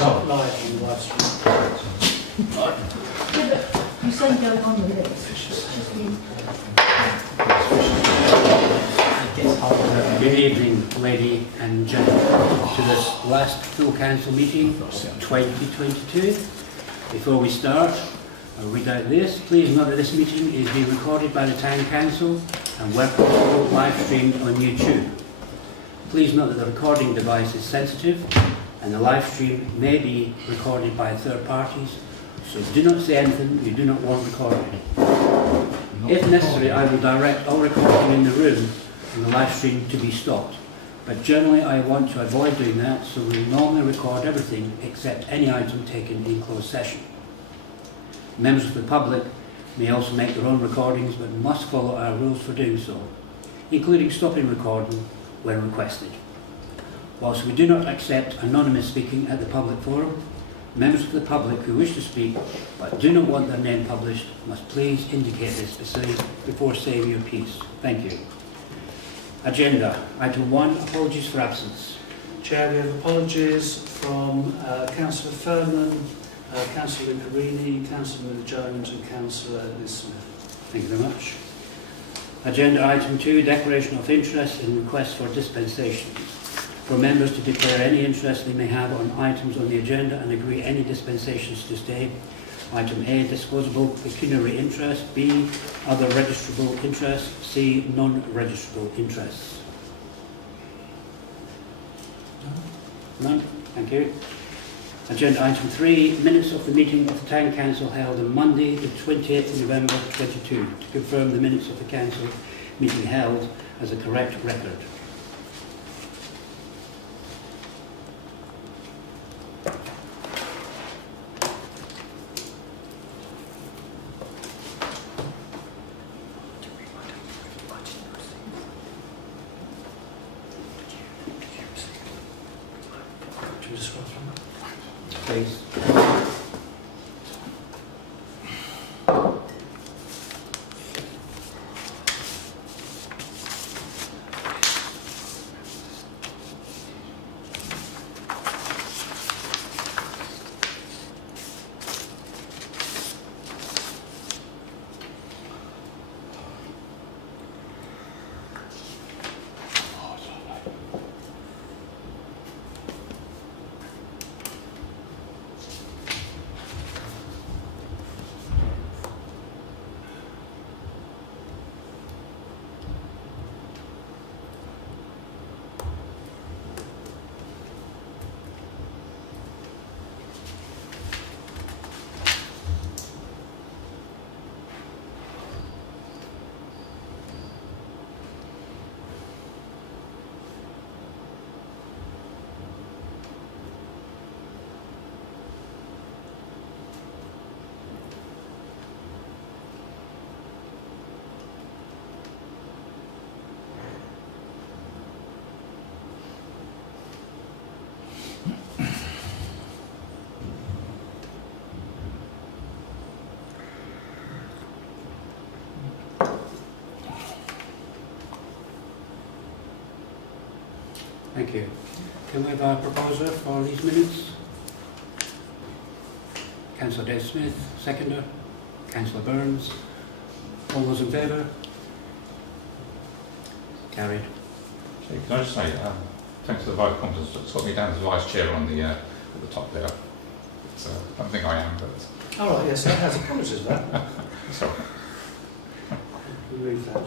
not live on the live stream. You say going on the list. Good evening, lady and gentlemen, to this last full council meeting 2022. Before we start, I'll read out this. Please note that this meeting is being recorded by the Town Council and web live streamed on YouTube. Please note that the recording device is sensitive and the live stream may be recorded by third parties, so do not say anything you do not want recorded. If necessary, I will direct all recording in the room and the live stream to be stopped, but generally I want to avoid doing that, so we normally record everything except any item taken in closed session. Members of the public may also make their own recordings but must follow our rules for doing so, including stopping recording when requested. Whilst we do not accept anonymous speaking at the public forum, members of the public who wish to speak but do not want their name published must please indicate this before saying your piece. Thank you. Agenda. Item 1, apologies for absence. Chair, we have apologies from Councillor Furman, Councillor Carini, Councillor Jones and Councillor Liz Smith. Thank you very much. Agenda item 2, declaration of interest and request for dispensations. For members to declare any interest they may have on items on the agenda and agree any dispensations to stay. Item A, disposable pecuniary interest. B, other registrable interest. C, non-registrable interests. None? Thank you. Agenda item 3, minutes of the meeting of the Town Council held on Monday, the 28th of November 2022, to confirm the minutes of the Council meeting held as a correct record. Please. Thank you. Can we have a proposer for these minutes? Councillor Dave Smith, seconder. Councillor Burns. All those in favour? Carried. So can I just say, thanks to the vice competence that's got me down as vice chair on the at the top there. So I don't think I am, but. All right, yes, that has apologies for that. Sorry. Remove that.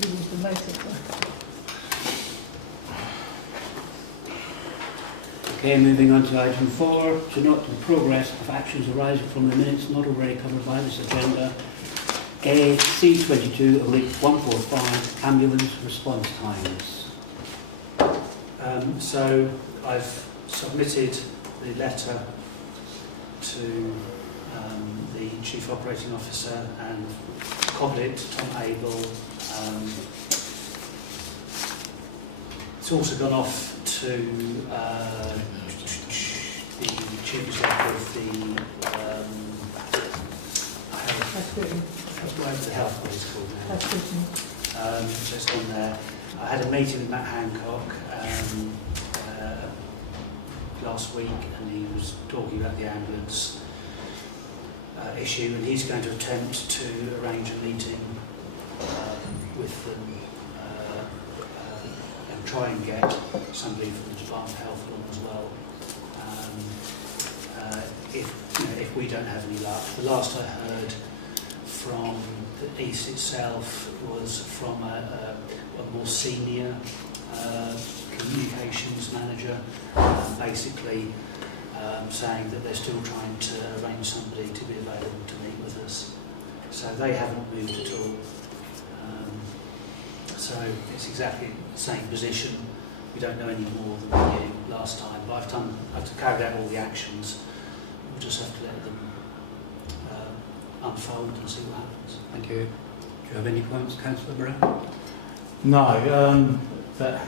Use the motor. Okay, moving on to item 4, to note the progress of actions arising from the minutes not already covered by this agenda. A, C22, Elite 145, ambulance response times. So I've submitted the letter to the Chief Operating Officer and copied it, Tom Abel. It's also gone off to the Chief Executive of the That's good. whatever the health board is called now. That's good. So it's on there. I had a meeting with Matt Hancock last week, and he was talking about the ambulance issue, and he's going to attempt to arrange a meeting with them and try and get somebody from the Department of Health along as well. If we don't have any luck. The last I heard from the East itself was from a more senior communications manager, basically saying that they're still trying to arrange somebody to be available to meet with us. So they haven't moved at all. So it's exactly the same position. We don't know any more than we knew last time, but I've carried out all the actions. We'll just have to let them unfold and see what happens. Thank you. Do you have any points, Councillor Brown? No, that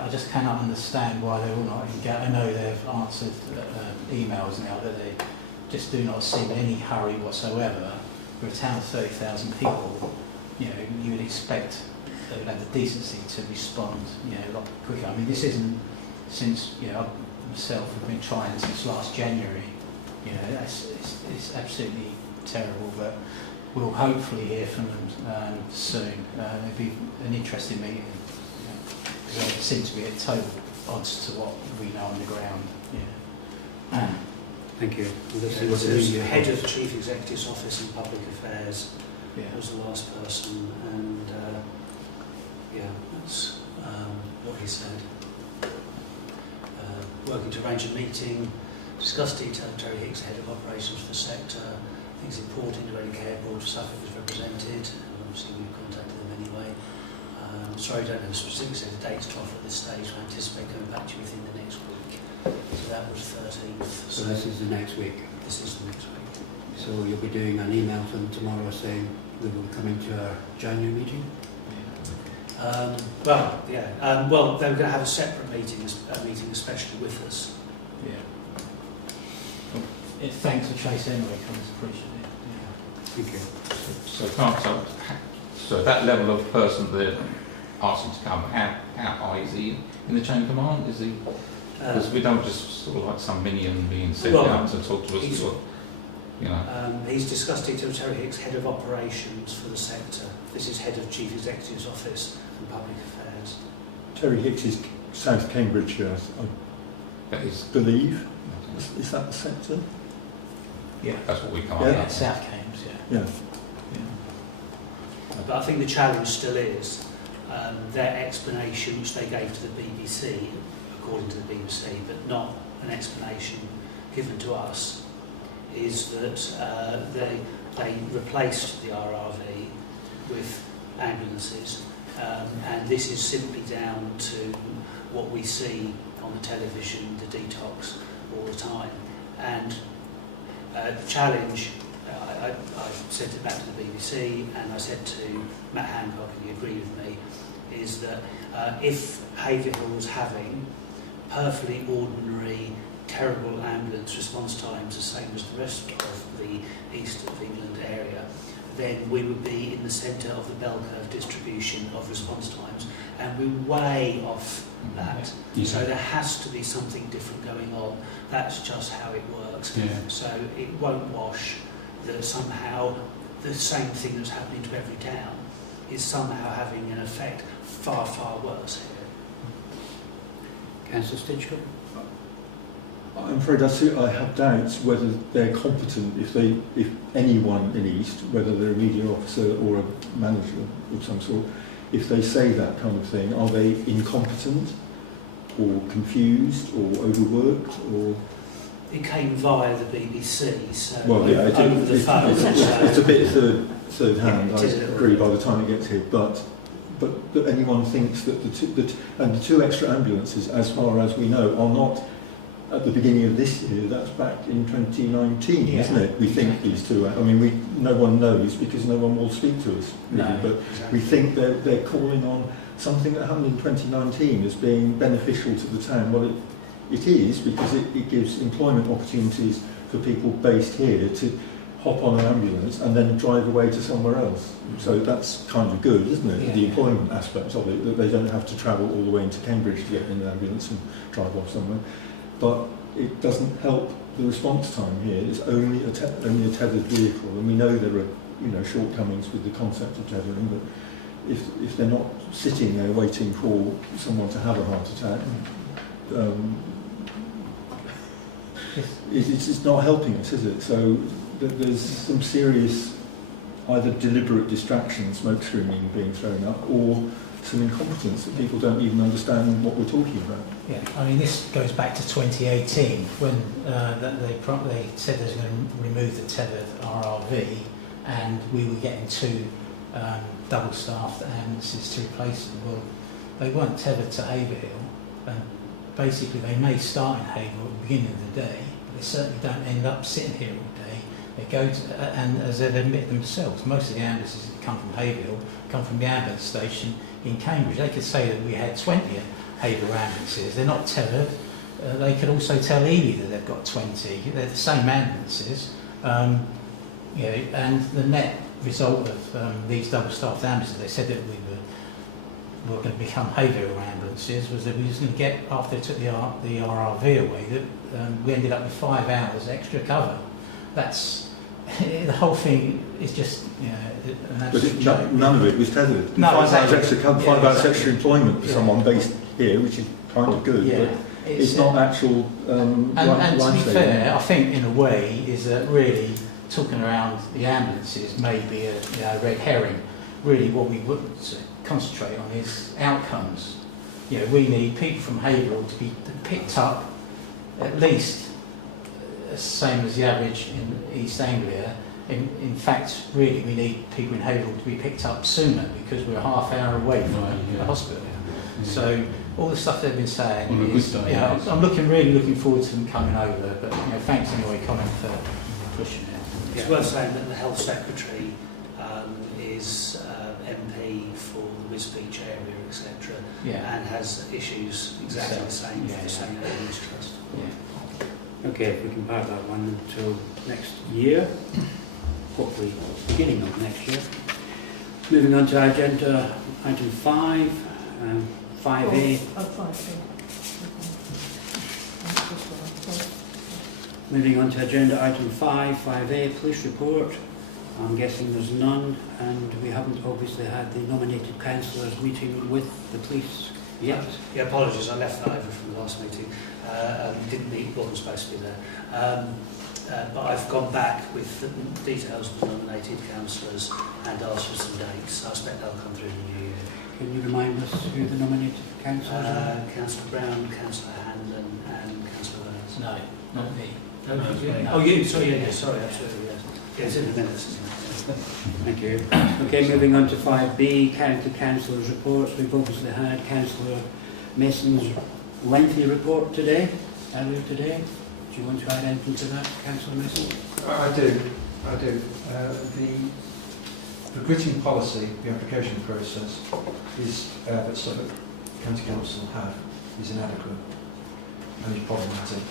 I just cannot understand why they will not engage. I know they've answered emails now that they just do not seem in any hurry whatsoever. For a town of 30,000 people, you know, you would expect they would have the decency to respond, you know, a lot quicker. I mean, this isn't since, you know, I myself have been trying since last January. You know, it's absolutely terrible, but we'll hopefully hear from them soon. It'll be an interesting meeting. Because they seem to be at total odds to what we know on the ground. Yeah. Thank you. The head of the Chief Executive's Office in Public Affairs was the last person, and that's what he said. Working to arrange a meeting, discuss detail of Terry Hicks, head of operations for the sector. I think it's important to really care board of Suffolk is represented. Obviously, we've contacted them anyway. Sorry, I don't have a specific set of dates to offer at this stage. I anticipate coming back to you within the next week. So that was 13th. So this is the next week? This is the next week. So you'll be doing an email to them tomorrow saying we will come into our January meeting? Well, they're going to have a separate meeting, especially with us. Yeah. Thanks for Chase anyway, I appreciate it. Yeah. Thank you. So that level of person that asking to come, how high is he in the chain of command? Is he? Because we don't just sort of like some minion being sent out to talk to us. You know. He's discussed it with Terry Hicks, head of operations for the sector. This is head of Chief Executive's Office and Public Affairs. Terry Hicks is South Cambridgeshire, I believe. Is that the sector? Yeah. That's what we come up with. South Cambs, yeah. But I think the challenge still is their explanation, which they gave to the BBC, according to the BBC, but not an explanation given to us, is that they replaced the RRV with ambulances, and this is simply down to what we see on the television, the detox, all the time. And the challenge, I sent it back to the BBC, and I said to Matt Hancock, and he agreed with me, is that if Haverhill was having perfectly ordinary, terrible ambulance response times, the same as the rest of the East of England area, then we would be in the centre of the bell curve distribution of response times, and we're way off that. Yeah. So there has to be something different going on. That's just how it works. Yeah. So it won't wash that somehow the same thing that's happening to every town is somehow having an effect far, far worse here. Councillor Stitchcombe? I'm afraid I have doubts whether they're competent, if anyone in East, whether they're a media officer or a manager of some sort, if they say that kind of thing, are they incompetent or confused or overworked or... It came via the BBC, so well, yeah, over the phone. It's a bit third hand, Yeah, I agree, by the time it gets here, but anyone thinks that the two extra ambulances, as far as we know, are not at the beginning of this year. That's back in 2019, isn't it? We think these two. I mean, no one knows because no one will speak to us. Really, No, but exactly. we think they're calling on something that happened in 2019 as being beneficial to the town. Well, it is, because it gives employment opportunities for people based here to hop on an ambulance and then drive away to somewhere else. So that's kind of good, isn't it? Yeah. The employment aspect of it, that they don't have to travel all the way into Cambridge to get in an ambulance and drive off somewhere. But it doesn't help the response time here. It's only a tethered vehicle, and we know there are shortcomings with the concept of tethering, but if they're not sitting there waiting for someone to have a heart attack, it's not helping us, is it? So there's some serious either deliberate distraction, smoke screening being thrown up, or some incompetence that people don't even understand what we're talking about. Yeah, I mean, this goes back to 2018 when they said they were going to remove the tethered RRV, and we were getting 2 double-staffed ambulances to replace them. Well, they weren't tethered to Haverhill, and basically they may start in Haverhill at the beginning of the day, but they certainly don't end up sitting here all day. They go to, and as they've admitted themselves, most of the ambulances that come from Haverhill come from the ambulance station in Cambridge. They could say that we had 20 Haverhill ambulances. They're not tethered. They could also tell Ely that they've got 20. They're the same ambulances. And the net result of these double-staffed ambulances, they said that we were going to become Haverhill ambulances, was that we was going to get, after they took the RRV away, that we ended up with 5 hours extra cover. That's the whole thing is just an absolute joke. None of it was tethered. No, 5 exactly. hours extra, 5 hours extra employment for someone based here, which is kind of good, but it's not actual and to be fair, I think in a way is that really talking around the ambulances may be a red herring. Really what we would concentrate on is outcomes. We need people from Haverhill to be picked up at least the same as the average in East Anglia. In fact, really, we need people in Haverhill to be picked up sooner because we're a half hour away from the hospital. So all the stuff they've been saying is, I'm really looking forward to them coming over. But thanks anyway, Colin, for pushing it. It's worth saying that the Health Secretary is MP for the Wisbech area, etc., and has issues exactly the same for the St Edmunds Trust. Okay, if we can park that one until next year, hopefully beginning of next year. Moving on to agenda item 5, 5A. Moving on to agenda item 5, 5A, police report. I'm guessing there's none, and we haven't obviously had the nominated councillors meeting with the police yet. Yeah, apologies, I left that over from the last meeting. Didn't meet, wasn't supposed to be there. But I've gone back with the details of the nominated councillors and asked for some dates. I expect they'll come through in the new year. Can you remind us who the nominated councillors are? Councillor Brown, Councillor Handon and Councillor Burns. No, not me. Oh, you, sorry, sorry, absolutely, yes. Yeah, it's in the minutes, isn't it? Thank you. Okay, moving on to 5B, county councillors' reports. We've obviously had Councillor Mason's lengthy report today, earlier today. Do you want to add anything to that, Councillor Mason? I do. The gritting policy, the application process, is that Suffolk County Council have is inadequate and is problematic.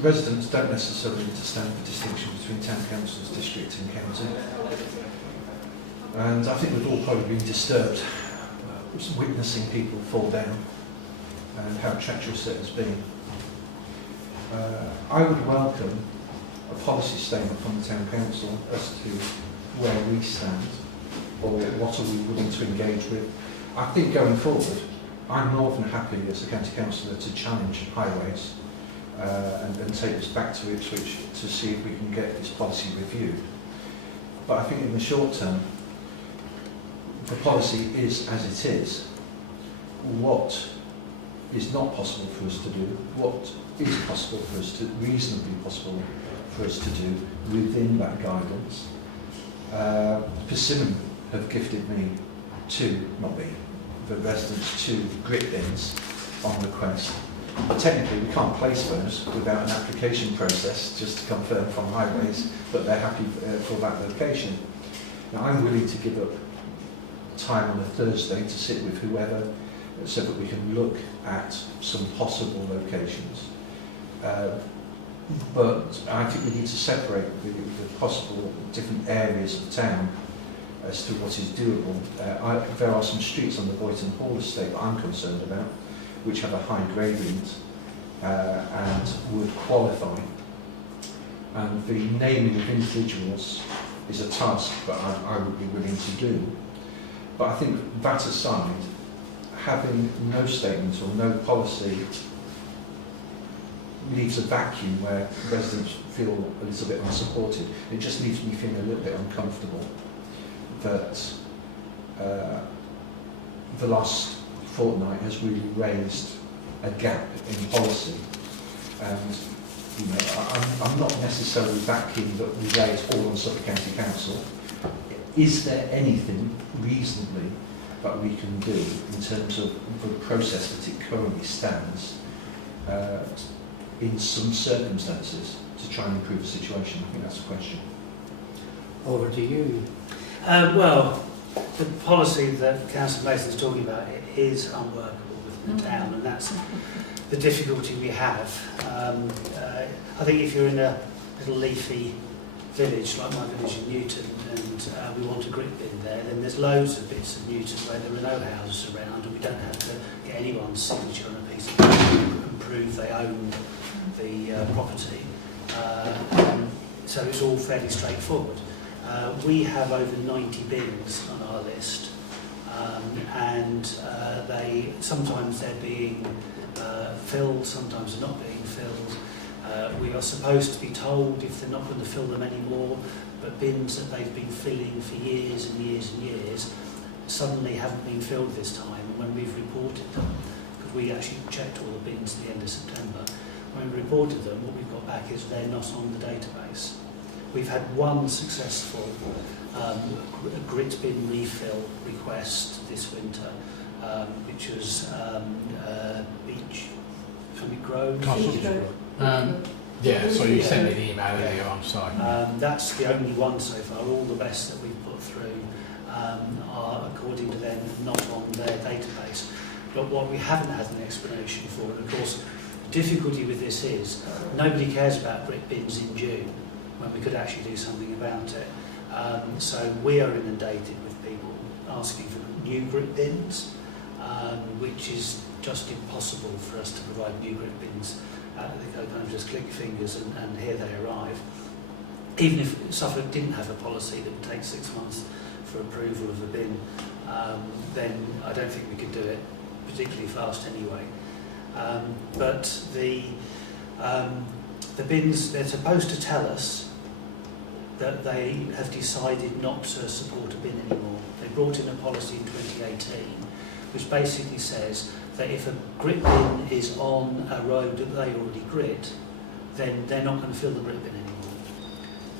Residents don't necessarily understand the distinction between town councils, district and county. And I think we've all probably been disturbed witnessing people fall down and how treacherous it has been. I would welcome a policy statement from the town council as to where we stand or what are we willing to engage with. I think going forward, I'm more than happy as a county councillor to challenge highways and take this back to Ipswich to see if we can get this policy reviewed. But I think in the short term, the policy is as it is. What is not possible for us to do, what is possible for us to, reasonably possible for us to do within that guidance. Persimmon have gifted me the residents 2 grit bins on request. But technically we can't place those without an application process just to confirm from highways that they're happy for that location. Now I'm willing to give up time on a Thursday to sit with whoever so that we can look at some possible locations. but I think we need to separate the possible different areas of town as to what is doable. There are some streets on the Boyton Hall estate that I'm concerned about, which have a high gradient and would qualify. And the naming of individuals is a task that I would be willing to do. But I think that aside, having no statement or no policy leaves a vacuum where residents feel a little bit unsupported. It just leaves me feeling a little bit uncomfortable that the last fortnight has really raised a gap in policy. And you know, I'm not necessarily backing that we lay it all on Suffolk County Council. Is there anything reasonably that we can do in terms of the process that it currently stands in some circumstances to try and improve the situation? I think that's the question. Over to you. Well, the policy that Councillor Mason's talking about is unworkable within the town, and that's the difficulty we have. I think if you're in a little leafy village like my village in Newton and we want a grit bin there, then there's loads of bits of Newton where there are no houses around and we don't have to get anyone's signature on a piece of paper and prove they own the property. So it's all fairly straightforward. We have over 90 bins on our list, and sometimes they're being filled, sometimes they're not being filled. We are supposed to be told if they're not going to fill them anymore, but bins that they've been filling for years and years and years suddenly haven't been filled this time. And when we've reported them, because we actually checked all the bins at the end of September, when we reported them, what we've got back is they're not on the database. We've had one successful grit bin refill request this winter, which was Beach Grove. Yeah, so you sent me the email earlier on, sorry. That's the only one so far. All the rest that we've put through are, according to them, not on their database. But what we haven't had an explanation for, and of course, the difficulty with this is nobody cares about grit bins in June, when we could actually do something about it. So we are inundated with people asking for new grit bins, which is just impossible for us to provide new grit bins. They kind of just click fingers and here they arrive. Even if Suffolk didn't have a policy that would take 6 months for approval of a bin, then I don't think we could do it particularly fast anyway. But the bins, they're supposed to tell us that they have decided not to support a bin anymore. They brought in a policy in 2018 which basically says that if a grit bin is on a road that they already grit, then they're not going to fill the grit bin anymore.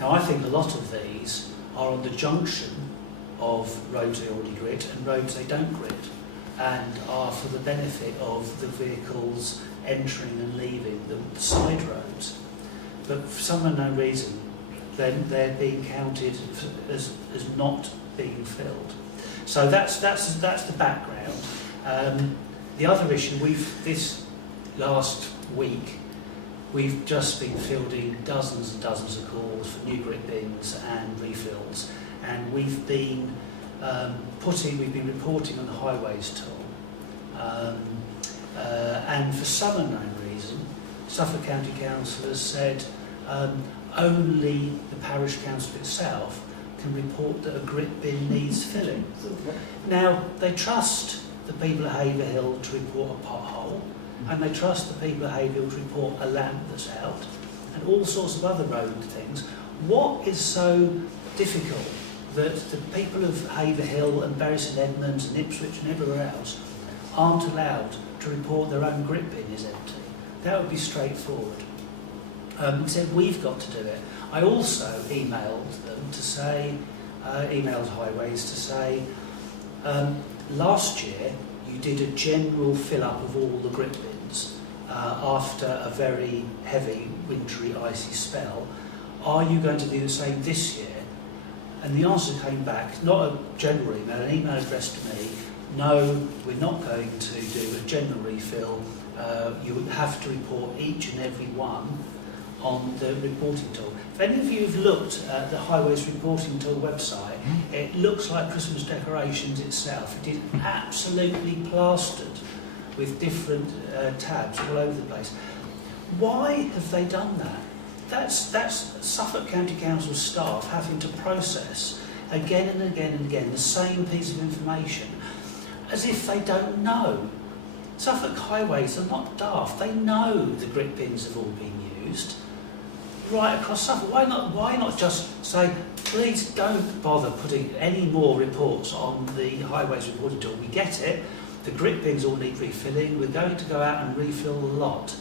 Now I think a lot of these are on the junction of roads they already grit and roads they don't grit, and are for the benefit of the vehicles entering and leaving the side roads. But for some unknown reason, then they're being counted as not being filled. So that's the background. The other issue, this last week, we've just been fielding dozens and dozens of calls for new grit bins and refills, and we've been reporting on the highways toll. And for some unknown reason, Suffolk County Council has said only the parish council itself can report that a grit bin needs filling. Now, they trust the people at Haverhill to report a pothole, and they trust the people at Haverhill to report a lamp that's out, and all sorts of other road things. What is so difficult that the people of Haverhill and Bury St Edmunds and Ipswich and everywhere else aren't allowed to report their own grit bin is empty? That would be straightforward. Said we've got to do it. I also emailed them to say, emailed Highways to say, last year you did a general fill-up of all the grit bins after a very heavy, wintry, icy spell. Are you going to do the same this year? And the answer came back, not a general email, an email addressed to me, no, we're not going to do a general refill. You would have to report each and every one on the reporting tool. If any of you have looked at the Highways reporting tool website, it looks like Christmas decorations itself. It is absolutely plastered with different tabs all over the place. Why have they done that? That's Suffolk County Council staff having to process again and again and again the same piece of information as if they don't know. Suffolk Highways are not daft. They know the grit bins have all been used right across Suffolk. Why not just say, please don't bother putting any more reports on the Highways reporting tool. We get it. The grit bins all need refilling. We're going to go out and refill the lot.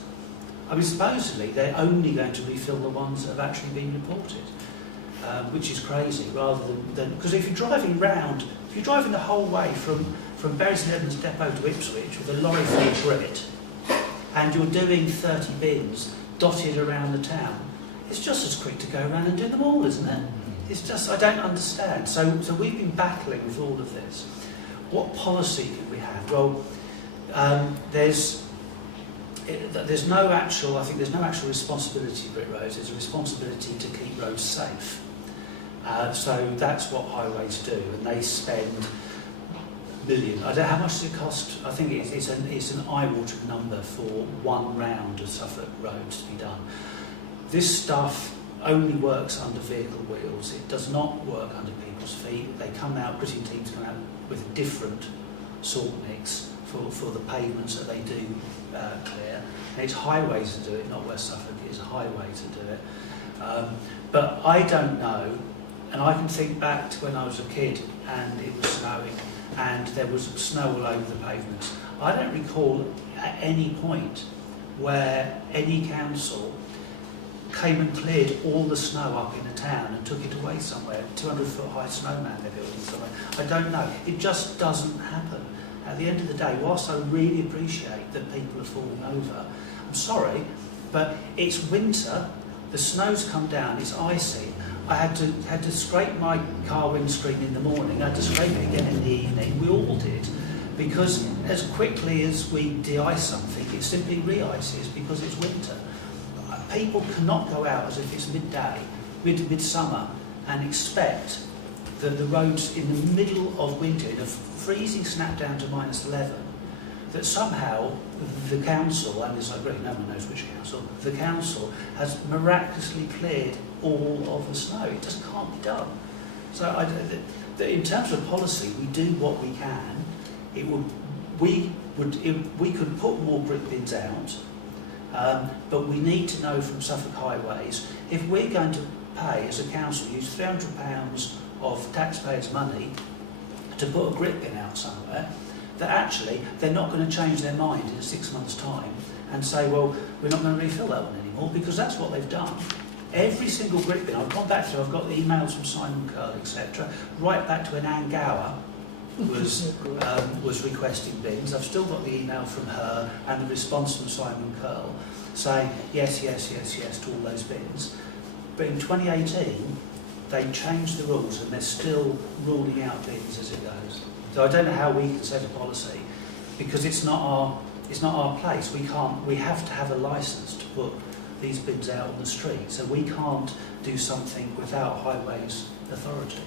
I mean, supposedly they're only going to refill the ones that have actually been reported, which is crazy. Rather than because if you're driving the whole way from Bury St Edmunds depot to Ipswich with a lorry full of grit, and you're doing 30 bins dotted around the town, it's just as quick to go around and do them all, isn't it? It's just, I don't understand. So we've been battling with all of this. What policy can we have? Well, there's no actual responsibility for grit roads. There's a responsibility to keep roads safe. So that's what highways do, and they spend millions. I don't know how much does it cost. I think it's an eye-watering number for one round of Suffolk roads to be done. This stuff only works under vehicle wheels. It does not work under people's feet. They come out, gritting teams come out with a different salt mix for the pavements that they do clear. And it's highways that do it, not West Suffolk. It's highways that do it. But I don't know, and I can think back to when I was a kid and it was snowing and there was snow all over the pavements. I don't recall at any point where any council came and cleared all the snow up in a town and took it away somewhere, 200-foot high snowman they're building somewhere. I don't know. It just doesn't happen. At the end of the day, whilst I really appreciate that people are falling over, I'm sorry, but it's winter, the snow's come down, it's icy. I had to scrape my car windscreen in the morning, I had to scrape it again in the evening, we all did, because as quickly as we de-ice something, it simply re-ices because it's winter. People cannot go out as if it's midday, midsummer, and expect that the roads in the middle of winter, in a freezing snap down to -11, that somehow the council, and there's like really no one knows which council, the council has miraculously cleared all of the snow. It just can't be done. So in terms of policy, we do what we can. We could put more grit bins out. But we need to know from Suffolk Highways, if we're going to pay as a council, use £300 of taxpayers' money to put a grit bin out somewhere, that actually they're not going to change their mind in 6 months' time and say, well, we're not going to refill that one anymore, because that's what they've done. Every single grit bin, I've gone back through, I've got the emails from Simon Curl, etc., right back to when Anne Gower was requesting bins. I've still got the email from her and the response from Simon Curl saying yes to all those bins. But in 2018, they changed the rules and they're still ruling out bins as it goes. So I don't know how we can set a policy, because it's not our place. We have to have a licence to put these bins out on the street. So we can't do something without Highways authority.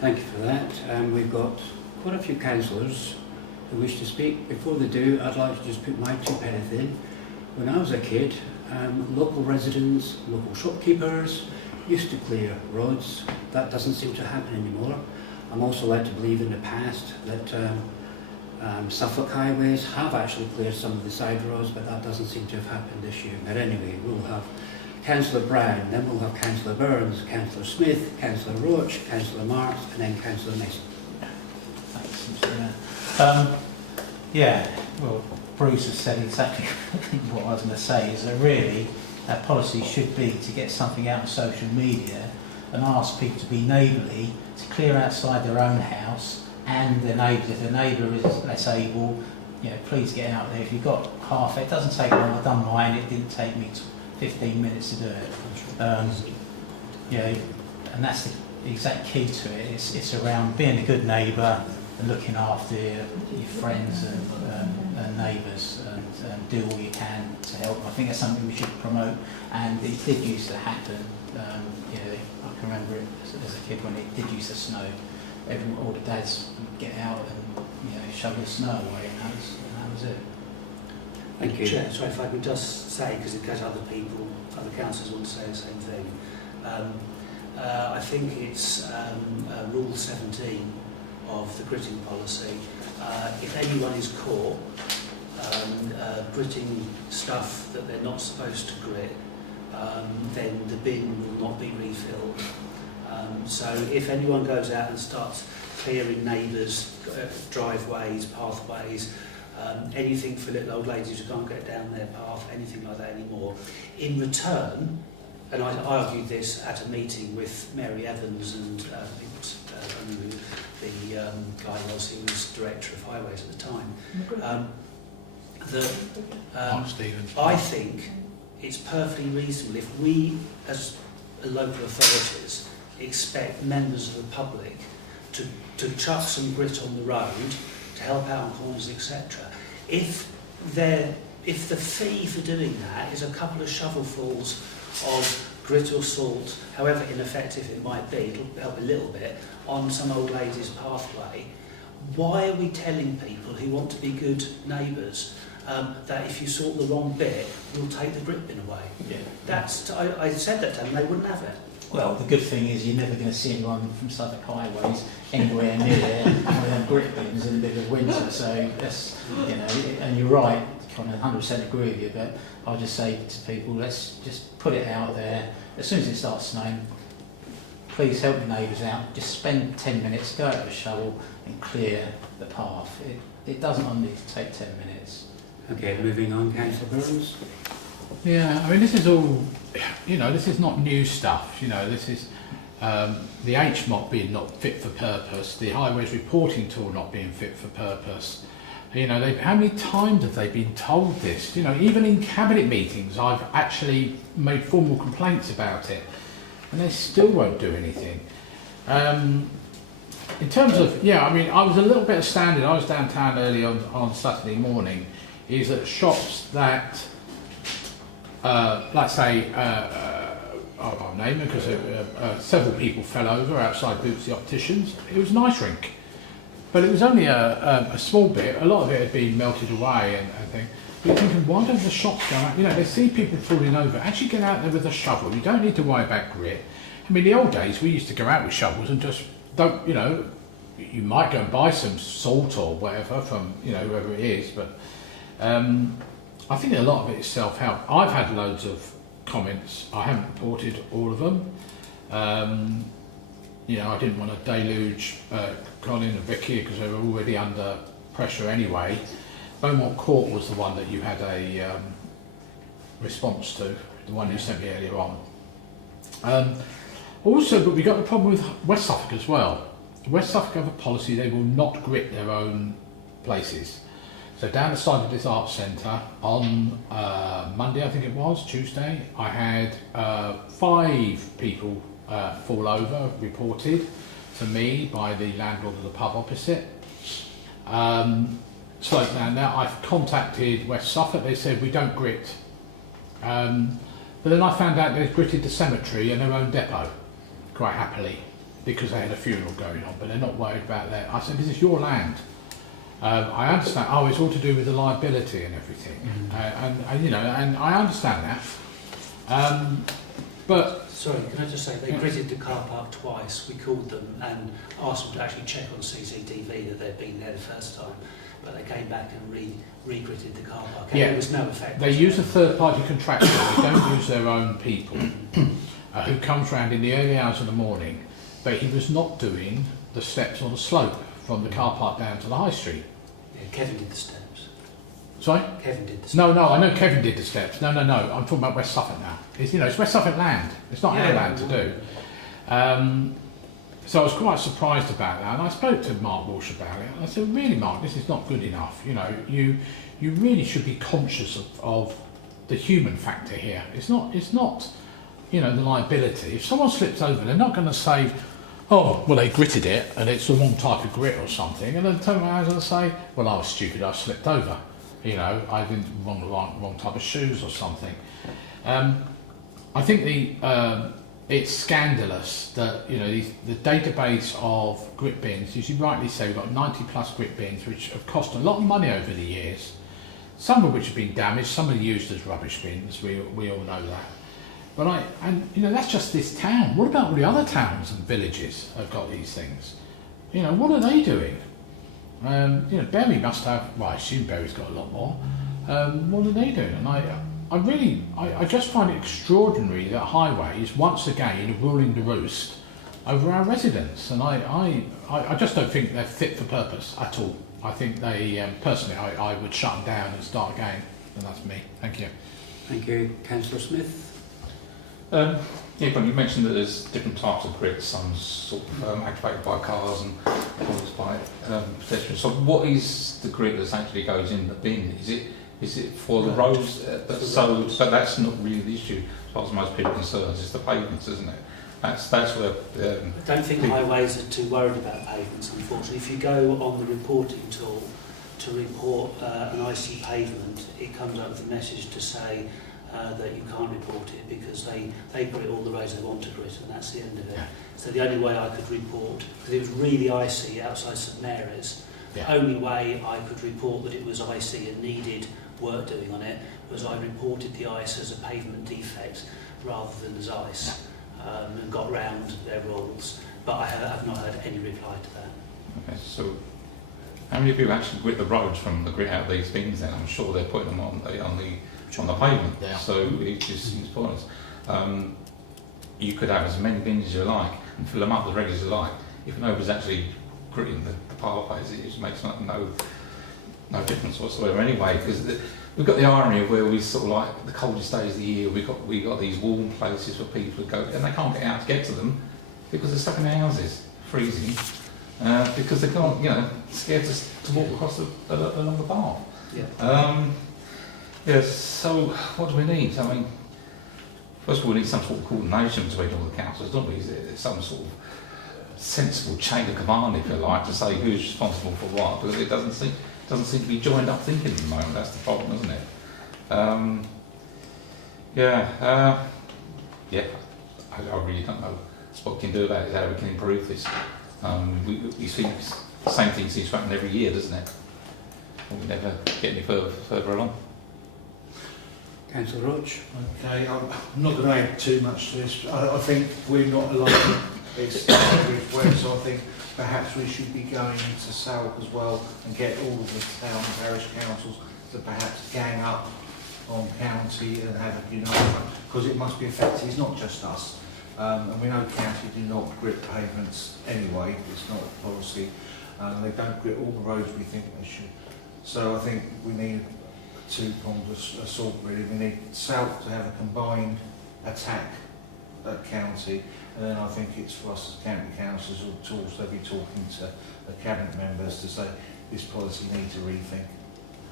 Thank you for that. We've got quite a few councillors who wish to speak. Before they do, I'd like to just put my 2 pence in. When I was a kid, local residents, local shopkeepers used to clear roads. That doesn't seem to happen anymore. I'm also led to believe in the past that Suffolk Highways have actually cleared some of the side roads, but that doesn't seem to have happened this year. But anyway, we'll have Councillor Brown, then we'll have Councillor Burns, Councillor Smith, Councillor Roach, Councillor Marks, and then Councillor Mason. Thanks, yeah, well, Bruce has said exactly what I was going to say, is that really our policy should be to get something out on social media and ask people to be neighbourly, to clear outside their own house and their neighbours. If the neighbour is less able, please get out there. If you've got half, it doesn't take long. I've done mine, it didn't take me 15 minutes to do it. And that's the exact key to it. It's around being a good neighbour, looking after your friends and neighbours and do all you can to help. I think that's something we should promote, and it did used to happen. I can remember it as a kid when it did used to snow. All the dads would get out and shovel the snow away, and that was it. Thank you. Chair, sorry if I could just say, because it goes other people, other councillors want to say the same thing. I think it's Rule 17 of the gritting policy. If anyone is caught gritting stuff that they're not supposed to grit, then the bin will not be refilled. So if anyone goes out and starts clearing neighbours' driveways, pathways, anything for little old ladies who can't get down their path, anything like that anymore, in return, and I argued this at a meeting with Mary Evans and the guy who was Director of Highways at the time, Mark Stevens. I think it's perfectly reasonable if we, as local authorities, expect members of the public to chuck some grit on the road to help out on corners, etc. If the fee for doing that is a couple of shovelfuls of grit or salt, however ineffective it might be, it'll help a little bit, on some old lady's pathway, why are we telling people who want to be good neighbours that if you sort the wrong bit, you'll take the grit bin away? Yeah. I said that to them, they wouldn't have it. Well, the good thing is you're never going to see anyone from Southwark Highways anywhere near there with them grit bins in the middle of winter. So that's, and you're right, kind of 100% agree with you. But I'll just say to people, let's just put it out there. As soon as it starts snowing, please help your neighbours out. Just spend 10 minutes, go out with a shovel and clear the path. It doesn't only take 10 minutes. Okay, moving on, Councillor Burns. Yeah, I mean, this is all, this is not new stuff. This is the HMOC being not fit for purpose, the highways reporting tool not being fit for purpose. How many times have they been told this? Even in cabinet meetings, I've actually made formal complaints about it, and they still won't do anything. In terms of, I was a little bit astounded. I was downtown early on Saturday morning. Is that shops that, let's say, I'll name it because several people fell over outside Boots the Opticians. It was an ice rink, but it was only a small bit. A lot of it had been melted away and things. You're thinking, why don't the shops go out? They see people falling over. Actually get out there with a shovel. You don't need to worry about grit. I mean, the old days, we used to go out with shovels and just don't, you might go and buy some salt or whatever from, whoever it is, but I think a lot of it is self-help. I've had loads of comments. I haven't reported all of them. I didn't want to deluge Colin and Vicky because they were already under pressure anyway. Beaumont Court was the one that you had a response to, the one you sent me earlier on. Also, but we got the problem with West Suffolk as well. West Suffolk have a policy, they will not grit their own places. So down the side of this arts centre, on Monday, I think it was, Tuesday, I had 5 people fall over, reported to me by the landlord of the pub opposite. Slope down there, I've contacted West Suffolk, they said we don't grit. But then I found out they've gritted the cemetery and their own depot, quite happily, because they had a funeral going on, but they're not worried about that. I said, this is your land. I understand, it's all to do with the liability and everything. And I understand that. But sorry, can I just say, they gritted the car park twice. We called them and asked them to actually check on CCTV that they'd been there the first time, but they came back and re-gritted the car park. And there was no effect. They use a third-party contractor. They don't use their own people who comes round in the early hours of the morning. But he was not doing the steps on the slope from the car park down to the high street. Yeah, Kevin did the steps. Sorry? Kevin did the steps. No, I know Kevin did the steps. No, I'm talking about West Suffolk now. It's West Suffolk land. It's not our land to do. So I was quite surprised about that, and I spoke to Mark Walsh about it. I said, really, Mark, this is not good enough. You really should be conscious of the human factor here. It's not the liability. If someone slips over, they're not going to say, oh, well, they gritted it and it's the wrong type of grit or something, and then turn around and say, well, I was stupid, I slipped over. You know, I didn't wrong type of shoes or something. I think it's scandalous that, you know, the database of grit bins, as you rightly say, we've got 90 plus grit bins which have cost a lot of money over the years, some of which have been damaged, some are used as rubbish bins, we all know that. But you know, that's just this town. What about all the other towns and villages have got these things? You know, what are they doing? You know, Bury must have, well, I assume Bury's got a lot more. What are they doing? And I just find it extraordinary that highways, once again, are ruling the roost over our residents. And I just don't think they're fit for purpose at all. I think they, personally, I would shut them down and start again. And that's me. Thank you. Thank you. Councillor Smith. Yeah, but you mentioned that there's different types of grits, some sort of activated by cars and others by pedestrians. So what is the grit that actually goes in the bin? Is it for the roads? But that's not really the issue as far as most people are concerned. It's the pavements, isn't it? That's where. I don't think highways are too worried about pavements, unfortunately. If you go on the reporting tool to report an icy pavement, it comes up with a message to say that you can't report it because they grit all the roads they want to grit, and that's the end of it. So the only way I could report, because it was really icy outside St Mary's, the only way I could report that it was icy and needed work doing on it was I reported the ice as a pavement defect rather than as ice, and got round their rules. But I have not heard any reply to that. Okay, so how many people actually grit the roads from the grit out of these bins then? I'm sure they're putting them on the pavement, so it just seems pointless. You could have as many bins as you like and fill them up as regular as you like. If nobody's actually gritting the pathways, it just makes no difference whatsoever anyway, because we've got the irony of where we sort of like the coldest days of the year, we got these warm places for people to go, and they can't get out to get to them because they're stuck in their houses, freezing, because they can't, you know, scared to walk across along the path. Yeah. Yes, so what do we need? I mean, first of all, we need some sort of coordination between all the councils, don't we? There's some sort of sensible chain of command, if you like, to say who's responsible for what, because it doesn't seem to be joined up thinking at the moment. That's the problem, isn't it? I really don't know what we can do about it, how we can improve this. We see the same thing seems to happen every year, doesn't it? And we never get any further along. Councillor Roach. Okay, I'm not going to add too much to this. I think we're not alone. It's everywhere, so I think perhaps we should be going to South as well and get all of the town and parish councils to perhaps gang up on county and have a unite, because it must be affected. It's not just us. And we know county do not grit pavements anyway. It's not a policy. They don't grit all the roads we think they should. So I think we need two-pronged assault really. We need South to have a combined attack at county, and then I think it's for us as county councillors to also be talking to the cabinet members to say this policy needs a rethink.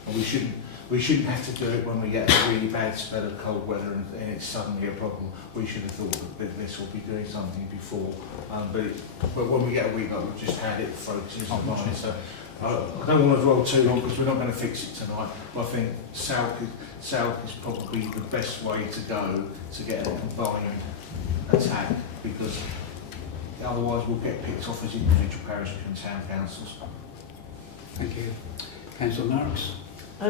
And we shouldn't have to do it when we get a really bad spell of cold weather and it's suddenly a problem. We should have thought that this will be doing something before. But when we get a week like we've just had, it focuses on mine. So I don't want to dwell too long because we're not going to fix it tonight. But I think South is probably the best way to go to get a combined attack, because otherwise we'll get picked off as individual parish and town councils. Thank you. Councillor Marks.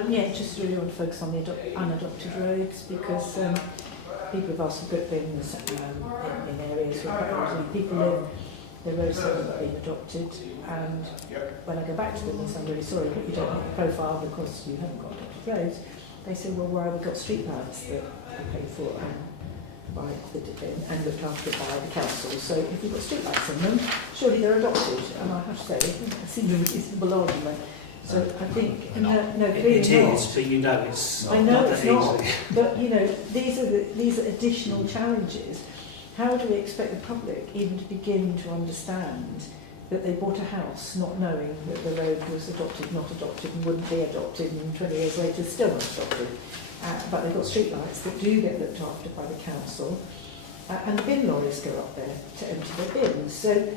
Yeah, just really want to focus on the unadopted roads, because people have asked for grit bins in areas where people live, the roads haven't been adopted, and when I go back to them and say, I'm really sorry, but you don't have a profile because you haven't got adopted roads, they say, well, where have we got street lights that we pay for and looked after by the council? So if we've got street lights in them, surely they're adopted. And I have to say, it seems a reasonable argument. So I think no, clearly it is, but you know it's not. I know not it's that not, easy. but you know these are additional challenges. How do we expect the public even to begin to understand that they bought a house not knowing that the road was adopted, not adopted, and wouldn't be adopted, and 20 years later still not adopted? But they've got street lights that do get looked after by the council. and the bin lorries go up there to empty their bins. So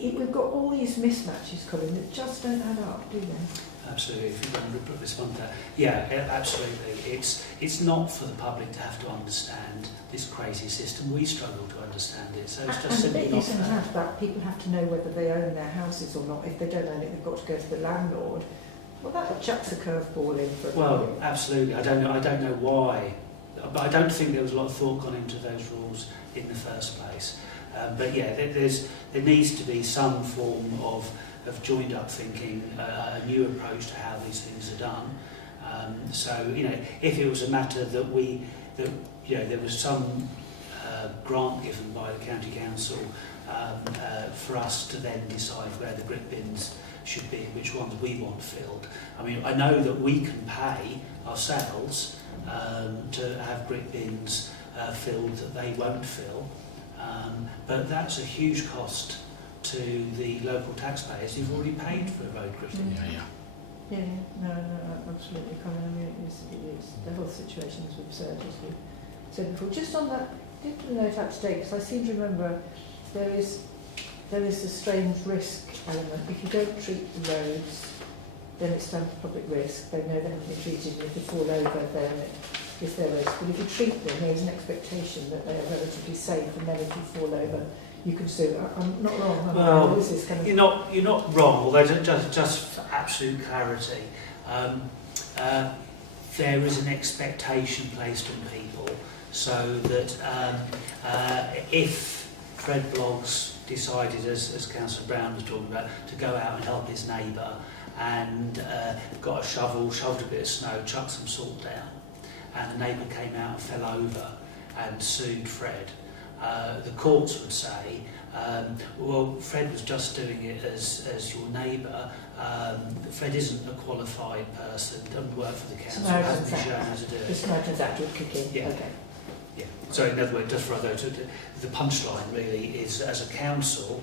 we've got all these mismatches, Colin, that just don't add up, do they? Absolutely, if you can respond to that. Yeah, absolutely. It's not for the public to have to understand this crazy system. We struggle to understand it, so it's just simply not fair. And the bit you said about people have to know whether they own their houses or not. If they don't own it, they've got to go to the landlord. Well, that chucks a curveball in for Well, absolutely. I don't know why, but I don't think there was a lot of thought gone into those rules in the first place. But yeah, there needs to be some form of joined up thinking, a new approach to how these things are done. So, you know, if it was a matter that there was some grant given by the county council for us to then decide where the grit bins should be, which ones we want filled. I mean, I know that we can pay ourselves to have grit bins filled that they won't fill, but that's a huge cost to the local taxpayers who've already paid for road gritting. Yeah, no, absolutely, Colin. I mean, it's the whole situation is absurd, as we said before. Just on that, I did put a note out today because I seem to remember there is a strange risk element. If you don't treat the roads, then it's down to public risk. They know they haven't been treated, and if they fall over, then it's their risk. But if you treat them, there's an expectation that they are relatively safe, and then if you fall over, you can sue. I'm not wrong. Well, this is kind of you're not wrong. Although just for absolute clarity, there is an expectation placed on people, so that if Fred Bloggs decided, as Councillor Brown was talking about, to go out and help his neighbour and got a shovel, shoveled a bit of snow, chucked some salt down, and the neighbour came out and fell over and sued Fred, the courts would say, well, Fred was just doing it as your neighbour. Fred isn't a qualified person, doesn't work for the council, hasn't been shown how to do it. The Samaritans Act would kick in. Yeah. Okay. Yeah. So in other words, just for others, the punchline really is, as a council,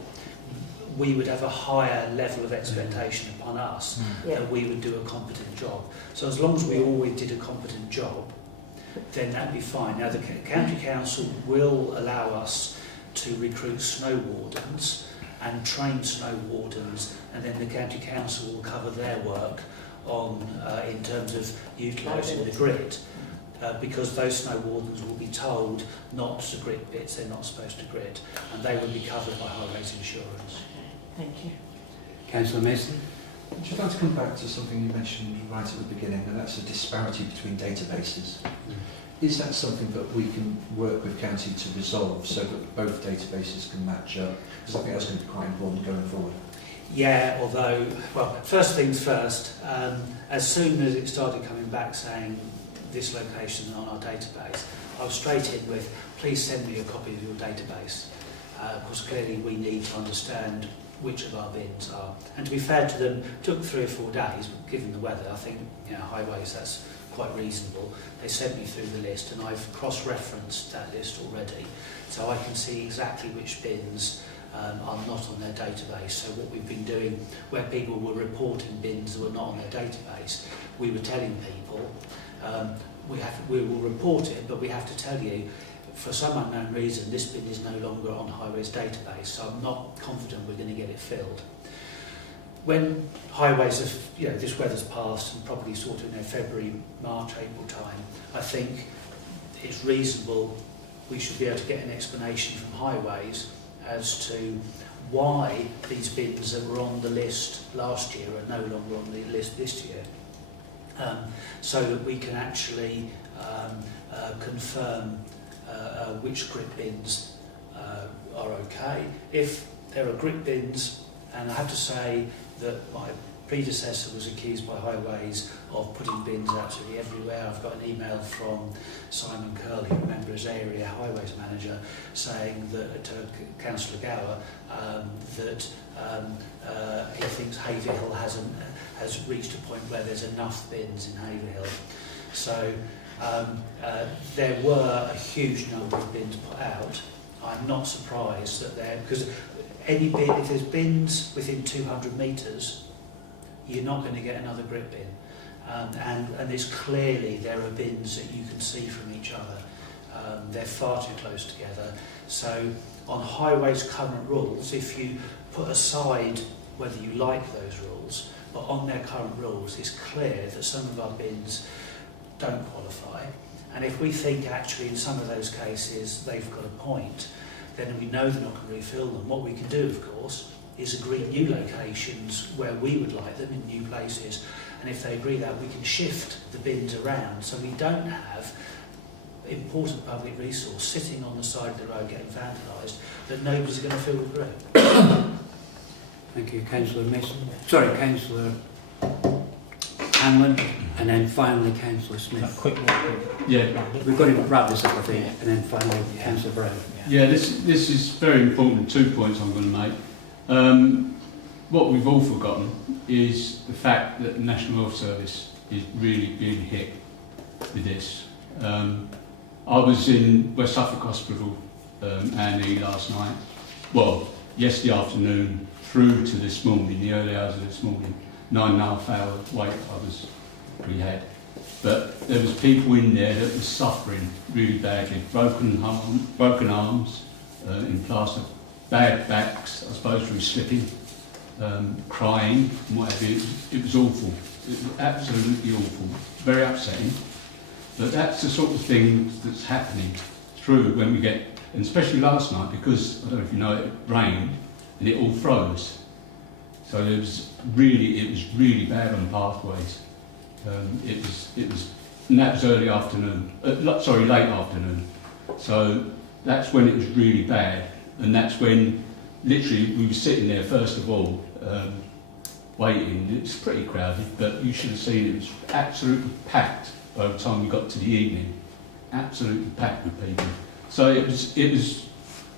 we would have a higher level of expectation upon us that we would do a competent job. So as long as we always did a competent job, then that'd be fine. Now the county council will allow us to recruit snow wardens and train snow wardens, and then the county council will cover their work on in terms of utilising the grit. Because those snow wardens will be told not to grit bits they're not supposed to grit, and they will be covered by highways insurance. Thank you. Councillor Mason. I'd just like to come back to something you mentioned right at the beginning, and that's a disparity between databases. Is that something that we can work with county to resolve so that both databases can match up? Because I think that's going to be quite important going forward. Yeah, although, well, first things first, as soon as it started coming back saying this location on our database, I was straight in with, please send me a copy of your database, because clearly we need to understand which of our bins are. And to be fair to them, it took 3 or 4 days, given the weather. I think, you know, highways, that's quite reasonable. They sent me through the list, and I've cross-referenced that list already, so I can see exactly which bins are not on their database. So what we've been doing, where people were reporting bins that were not on their database, we were telling people, we will report it, but we have to tell you, for some unknown reason, this bin is no longer on Highways database, so I'm not confident we're going to get it filled. When highways have, you know, this weather's passed and probably sort of in February, March, April time, I think it's reasonable we should be able to get an explanation from highways as to why these bins that were on the list last year are no longer on the list this year, so that we can actually confirm which grit bins are okay. If there are grit bins, and I have to say that my predecessor was accused by highways of putting bins absolutely everywhere. I've got an email from Simon Curley, who remembers area highways manager, saying that to Councillor Gower that he thinks Haverhill has reached a point where there's enough bins in Haverhill. So there were a huge number of bins put out. I'm not surprised that they're, because any bin, if there's bins within 200 metres, you're not going to get another grit bin. And there's clearly, there are bins that you can see from each other. They're far too close together. So on highways current rules, if you put aside whether you like those rules, but on their current rules, it's clear that some of our bins don't qualify. And if we think actually in some of those cases they've got a point, then we know they're not going to refill them. What we can do, of course, is agree new locations where we would like them in new places. And if they agree that, we can shift the bins around so we don't have important public resource sitting on the side of the road getting vandalised that nobody's going to fill with grip. Thank you, Councillor Mason. Sorry, Councillor Hanlon, and then finally Councillor Smith. Quick look. Yeah, We've got to wrap this up, I think, and then finally Councillor Brown. yeah. This is very important. 2 points I'm going to make. What we've all forgotten is the fact that the National Health Service is really being hit with this. I was in West Suffolk Hospital, A&E last night. Well, yesterday afternoon through to this morning, the early hours of this morning. 9.5 hour wait we had. But there was people in there that were suffering really badly. Broken arms in plaster, bad backs, I suppose through slipping, crying and what have you. It was awful. It was absolutely awful. Very upsetting. But that's the sort of thing that's happening through when we get, and especially last night, because, I don't know if you know, it rained and it all froze. So it was really bad on pathways. And that was early afternoon, late afternoon. So that's when it was really bad. And that's when, literally, we were sitting there, first of all, waiting. It's pretty crowded, but you should have seen it was absolutely packed by the time we got to the evening. Absolutely packed with people. So it was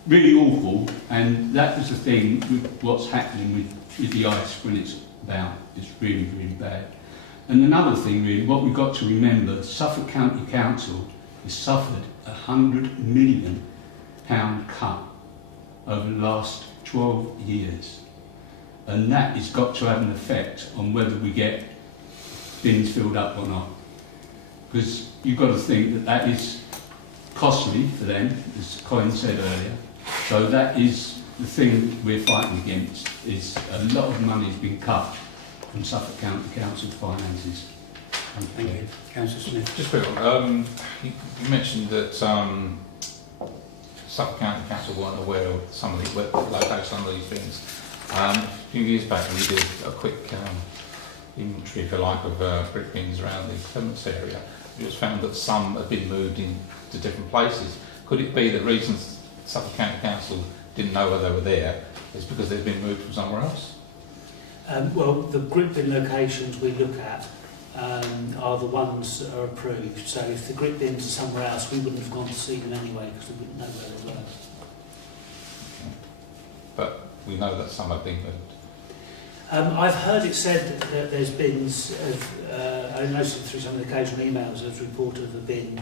really awful, and that was the thing with what's happening with the ice when it's about. It's really bad. And another thing, really, what we've got to remember, Suffolk County Council has suffered £100 million cut over the last 12 years. And that has got to have an effect on whether we get bins filled up or not. Because you've got to think that that is costly for them, as Colin said earlier. So that is the thing we're fighting against, is a lot of money has been cut from Suffolk County Council's finances. Thank you. Councillor Smith. Just quick one. You mentioned that Suffolk County Council weren't aware of some of the locations, some of these things. A few years back, we did a quick inventory, if you like, of brick bins around the Clements area. It was found that some had been moved into different places. Could it be that reasons Suffolk County Council didn't know whether they were there is because they'd been moved from somewhere else? Well, the grip bin locations we look at are the ones that are approved. So if the grip bins are somewhere else, we wouldn't have gone to see them anyway because we wouldn't know where they were. But we know that some have been moved. I've heard it said that there's bins I noticed through some of the occasional emails there's a report of a bin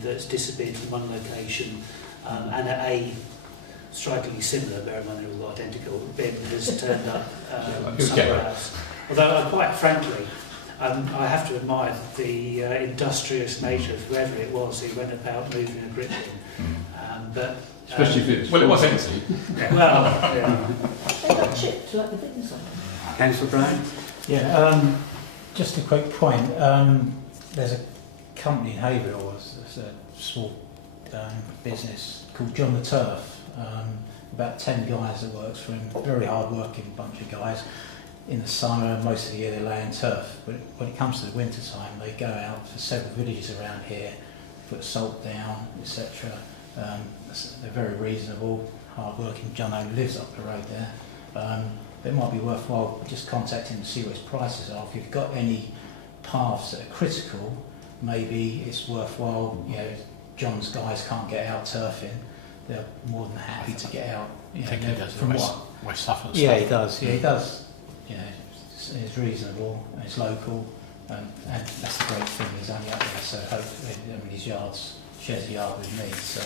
that's disappeared from one location and a strikingly similar, bear in mind they're all identical, bin has turned up somewhere else. Although quite frankly, I have to admire the industrious nature of whoever it was who went about moving a grip bin. But Especially if it's... Well, it was empty. yeah, well, yeah. They got chipped like the bins on. Councillor Brown. Yeah, just a quick point. There's a company in Haverhill, it's a small business called John the Turf. About 10 guys that works for him, very hard working bunch of guys. In the summer, most of the year they lay in turf, but when it comes to the winter time they go out for several villages around here, put salt down, etc. They're very reasonable, hard working. John only lives up the road there. It might be worthwhile just contacting him to see what his prices are. If you've got any paths that are critical, maybe it's worthwhile, you know, John's guys can't get out turfing, they're more than happy to get out. I think he does from West Suffolk. Yeah, he does. Yeah, he does. You know, it's reasonable, and it's local, and that's the great thing. He's only up there, so hopefully, I mean, his shares a yard with me. So,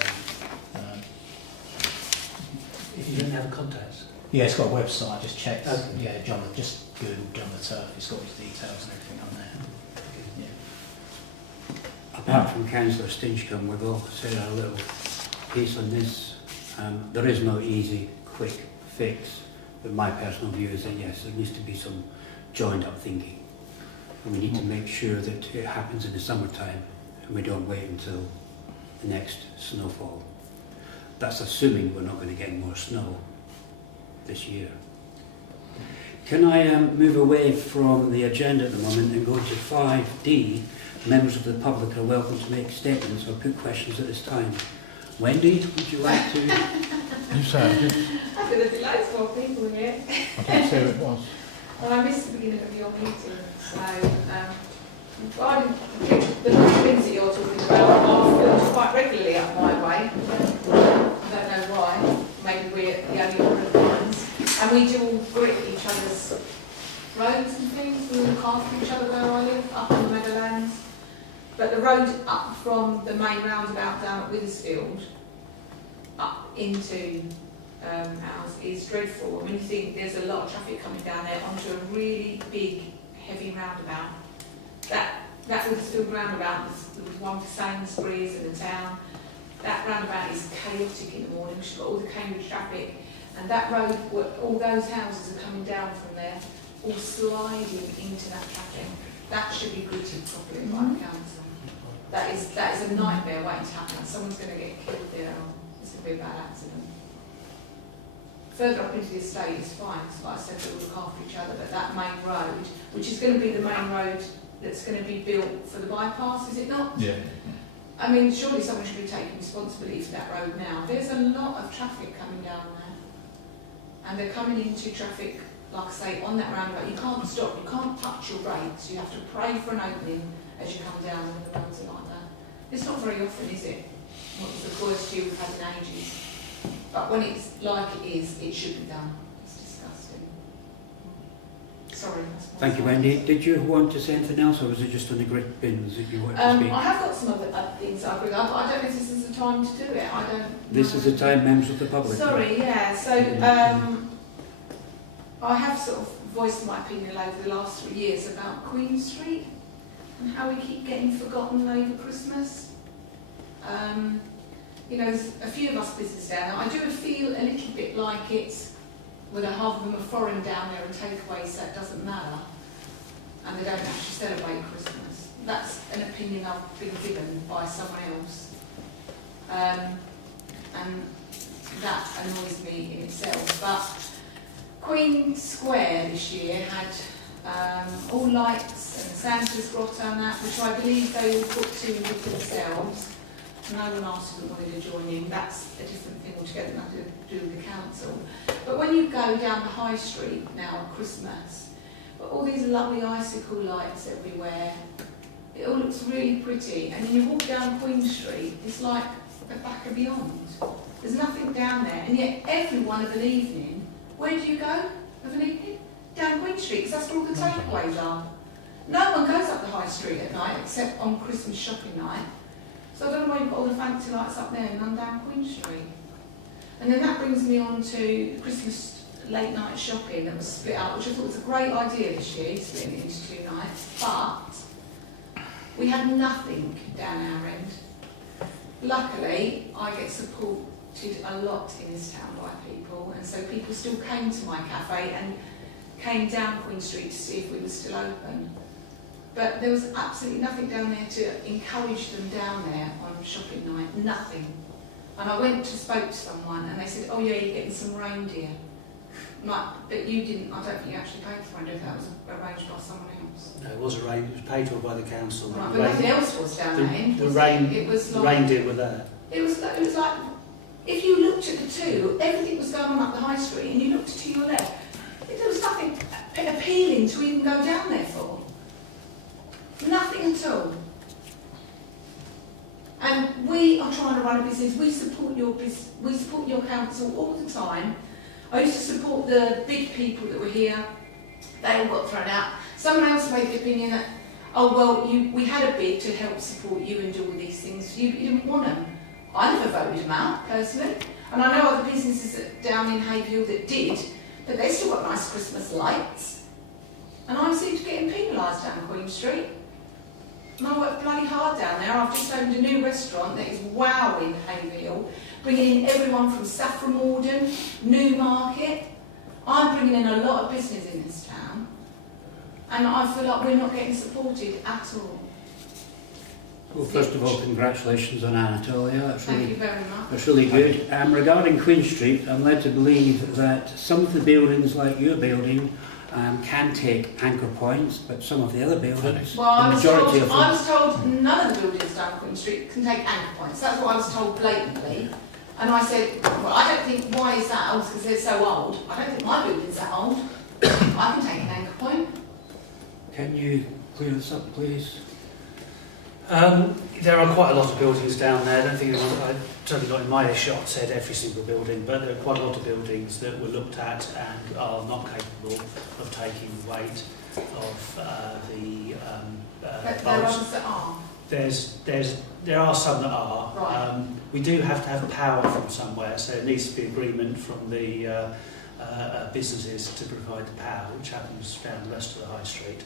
If you don't have a contact. yeah, it's got a website. Just check. Okay. Yeah, just Google John the Turf. It's got his details and everything on there. Yeah. apart from Councillor Stinchcombe, we've all said our little piece on this. There is no easy, quick fix, but my personal view is that yes, there needs to be some joined up thinking. And we need to make sure that it happens in the summertime and we don't wait until the next snowfall. That's assuming we're not going to get more snow this year. Can I move away from the agenda at the moment and go to 5D? Members of the public are welcome to make statements or put questions at this time. Wendy, would you like to? You say it. I think there'd be loads more people here. I don't see who it was. Well, I missed the beginning of your meeting, so I didn't, the things that you're talking about are filmed quite regularly up my way. I don't know why. Maybe we're the only one of the ones. And we do all grit each other's roads and things. We all look after each other where I live, up in the Meadowlands. But the road up from the main roundabout down at Withersfield up into ours is dreadful. I mean, you think there's a lot of traffic coming down there onto a really big, heavy roundabout. That Withersfield roundabout, there was one for Sainsbury's in the town. That roundabout is chaotic in the morning. She's got all the Cambridge traffic, and that road, all those houses are coming down from there, all sliding into that traffic. That should be gritted properly by the council. That is a nightmare waiting to happen. Someone's going to get killed there. It's going to be a bad accident. Further up into the estate is fine. So like I said, they will look after each other. But that main road, which is going to be the main road that's going to be built for the bypass, is it not? Yeah. I mean, surely someone should be taking responsibility for that road now. There's a lot of traffic coming down there. And they're coming into traffic, like I say, on that roundabout. You can't stop, you can't touch your brakes. You have to pray for an opening as you come down when the roads are like that. It's not very often, is it? What was the worst year we've had in ages. But when it's like it is, it should be done. It's disgusting. Sorry. Thank you, Wendy. Did you want to say anything else, or was it just on the grid bins that you wanted to speak? I have got some other things I bring up, but I don't know if this is the time to do it. I don't. This is the time, members of the public. Sorry, yeah. So I have sort of voiced my opinion over the last 3 years about Queen Street and how we keep getting forgotten over Christmas. You know, there's a few of us business down there. I do feel a little bit like it's, well, half of them are foreign down there and takeaways, so it doesn't matter. And they don't actually celebrate Christmas. That's an opinion I've been given by someone else. And that annoys me in itself. But Queen Square this year had all lights and Santa's grotto and that, which I believe they all put to with themselves. No one asked them wanted to join in. That's a different thing altogether, nothing to do with the council. But when you go down the high street now at Christmas, but all these lovely icicle lights everywhere, it all looks really pretty. And then you walk down Queen Street, it's like the back of beyond. There's nothing down there, and yet everyone of an evening, where do you go of an evening? Down Queen Street, because that's where all the takeaways are. No one goes up the high street at night except on Christmas shopping night. So I don't know why you've got all the fancy lights up there and none down Queen Street. And then that brings me on to Christmas late night shopping that was split up, which I thought was a great idea this year, splitting it into 2 nights. But we had nothing down our end. Luckily, I get supported a lot in this town by people, and so people still came to my cafe and came down Queen Street to see if we were still open. But there was absolutely nothing down there to encourage them down there on shopping night, nothing. And I went to spoke to someone and they said, oh yeah, you're getting some reindeer. I'm like, but you didn't, I don't think you actually paid for reindeer, that was arranged by someone else. No, it was arranged, it was paid for by the council. Right, but nothing else was down that end. The reindeer were there. It was like, if you looked at the two, everything was going on up the high street and you looked to your left, there was nothing appealing to even go down there for. Nothing at all. And we are trying to run a business. We support your council all the time. I used to support the big people that were here. They all got thrown out. Someone else made the opinion that, oh well, we had a bid to help support you and do all these things. You didn't want them. I never voted them out personally. And I know other businesses down in Haverhill that did, but they still got nice Christmas lights. And I seem to be getting penalised down Queen Street. And I work bloody hard down there. I've just opened a new restaurant that is wowing Haverhill, bringing in everyone from Saffron Walden, Newmarket. I'm bringing in a lot of business in this town, and I feel like we're not getting supported at all. Well, first of all, congratulations on Anatolia. Thank you very much. That's really good. Regarding Queen Street, I'm led to believe that some of the buildings, like your building, can take anchor points, but some of the other buildings, Well, the majority of them... I was told none of the buildings down Queen Street can take anchor points. That's what I was told blatantly. And I said, well, I don't think, why is that? Because they're so old. I don't think my building's that old. I can take an anchor point. Can you clear this up, please? There are quite a lot of buildings down there. I don't think I certainly not in my shot said every single building, but there are quite a lot of buildings that were looked at and are not capable of taking the weight of the But there are others that are. There are some that are. Right. We do have to have power from somewhere, so there needs to be agreement from the businesses to provide the power, which happens down the rest of the high street.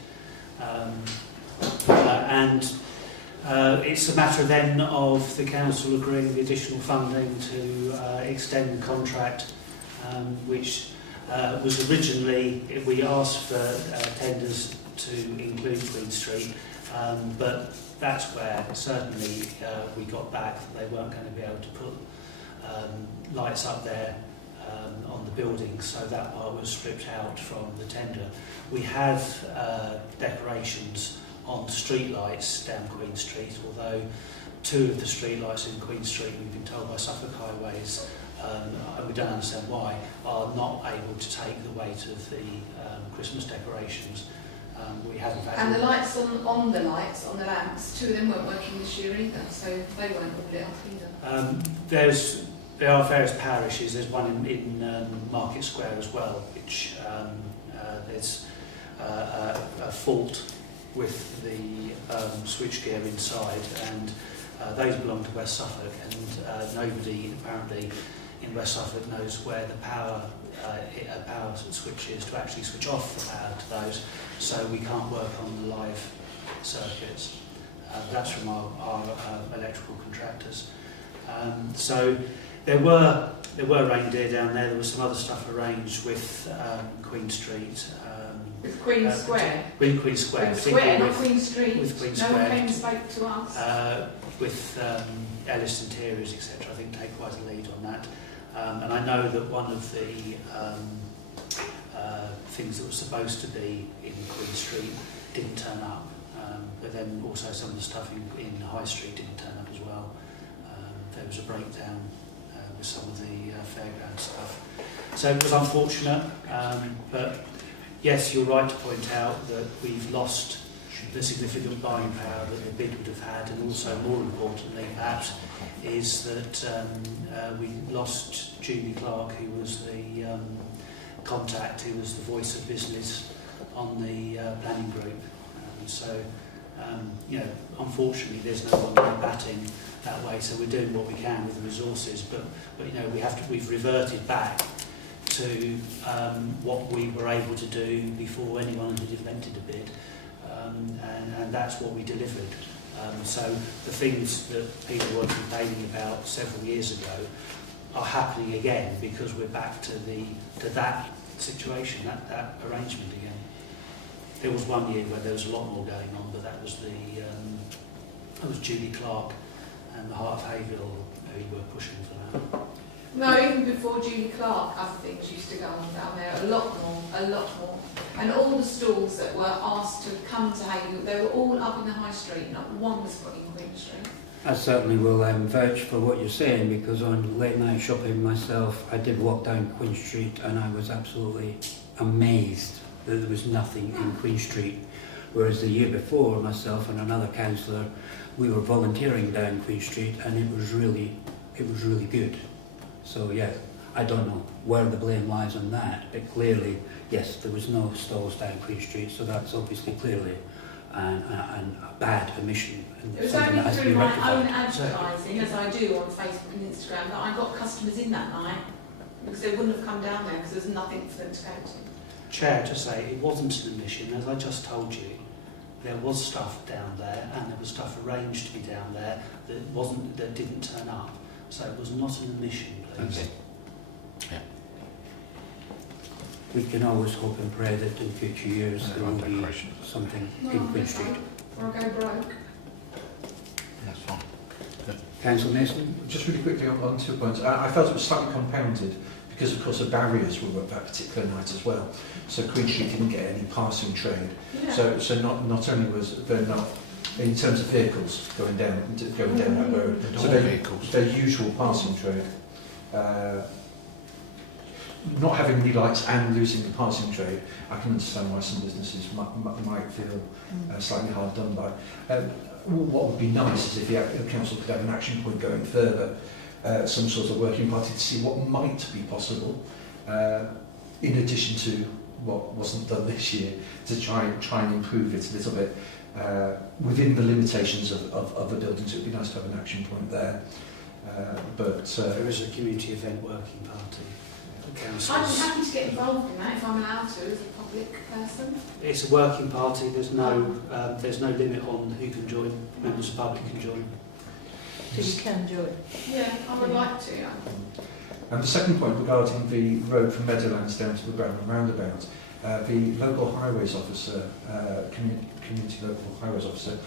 It's a matter then of the council agreeing the additional funding to extend the contract, which was originally, we asked for tenders to include Queen Street, but that's where certainly we got back that they weren't going to be able to put lights up there on the building, so that part was stripped out from the tender. We have decorations on street lights down Queen Street, although two of the street lights in Queen Street, we've been told by Suffolk Highways, and we don't understand why, are not able to take the weight of the Christmas decorations. We haven't had. And the lights on the lamps, two of them weren't working this year either, so they weren't all lit up either. There are various power issues. There's one in Market Square as well, which there's a fault with the switchgear inside, and those belong to West Suffolk, and nobody apparently in West Suffolk knows where the power switch is to actually switch off the power to those, so we can't work on the live circuits. That's from our electrical contractors. So there were reindeer down there. There was some other stuff arranged with Queen Street. With Queen Square? With Queen Square. Queen Square, not Queen Street. With Queen no Square. one came and spoke to us. With Ellis Interiors, etc. I think take quite a lead on that. And I know that one of the things that was supposed to be in Queen Street didn't turn up. But then also some of the stuff in High Street didn't turn up as well. There was a breakdown with some of the fairground stuff. So it was unfortunate, but yes, you're right to point out that we've lost the significant buying power that the bid would have had, and also more importantly perhaps is that we lost Julie Clark, who was the contact, who was the voice of business on the planning group. You know, unfortunately there's no one batting that way, so we're doing what we can with the resources, but you know, we've reverted back to what we were able to do before anyone had invented a bid, and that's what we delivered. So the things that people were complaining about several years ago are happening again because we're back to that situation, that arrangement again. There was one year where there was a lot more going on, but that was Julie Clark and the Heart of Haverhill who were pushing for that. No, even before Julie Clark, other things used to go on down there, a lot more. And all the stalls that were asked to come to Haverhill, they were all up in the High Street, not one was put in Queen Street. I certainly will vouch for what you're saying, because on late night shopping myself, I did walk down Queen Street and I was absolutely amazed that there was nothing in Queen Street. Whereas the year before, myself and another councillor, we were volunteering down Queen Street, and it was really good. So yeah, I don't know where the blame lies on that, but clearly, yes, there was no stalls down Queen Street, so that's obviously clearly a bad omission. And it was something only that has to through be my rectified. own advertising, as I do on Facebook and Instagram, that I got customers in that night, because they wouldn't have come down there because there's nothing for them to go to. Chair, to say, it wasn't an omission, as I just told you. there was stuff down there, and there was stuff arranged to be down there that didn't turn up. So it was not an omission, please. Okay. Yeah. We can always hope and pray that in future years there will be something in Queen Street. Or go broke. That's fine. Councillor Mason? Just really quickly on 2 points. I felt it was slightly compounded because, of course, the barriers were up that particular night as well. So Queen Street didn't get any passing trade. Yeah. So not only was there not, in terms of vehicles going down that road, so their usual passing trade. Not having any lights and losing the passing trade, I can understand why some businesses might feel slightly hard done by. What would be nice is if the council could have an action point going further, some sort of working party to see what might be possible, in addition to what wasn't done this year, to try and improve it a little bit within the limitations of the building. So it would be nice to have an action point there. There is a community event working party. I'd be happy to get involved in that if I'm allowed to as a public person. It's a working party. There's no limit on who can join. Members of the public can join. So you can join. Yeah, I would like to. And the second point regarding the road from Meadowlands down to the Brownham roundabout, the local highways officer, community local highways officer,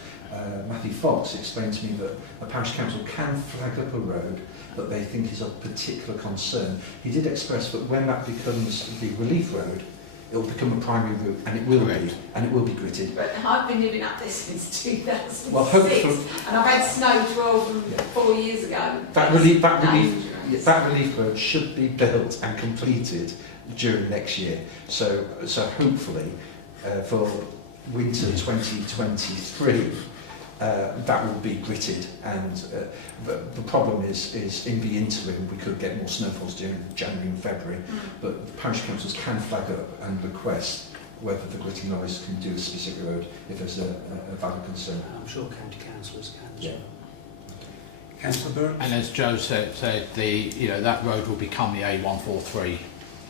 Matthew Fox, explained to me that a parish council can flag up a road that they think is of particular concern. He did express that when that becomes the relief road, it will become a primary route, and it will be gritted. But I've been living up this since 2006, well, hopefully, and I've had snow 4 years ago. That relief road should be built and completed during next year. So hopefully, for winter 2023. That will be gritted, and the problem is in the interim we could get more snowfalls during January and February, but the parish councils can flag up and request whether the gritting lorries can do a specific road if there's a valid concern. I'm sure county councillors can. Yeah. Councillor Burke? And as Joe said, that road will become the A143.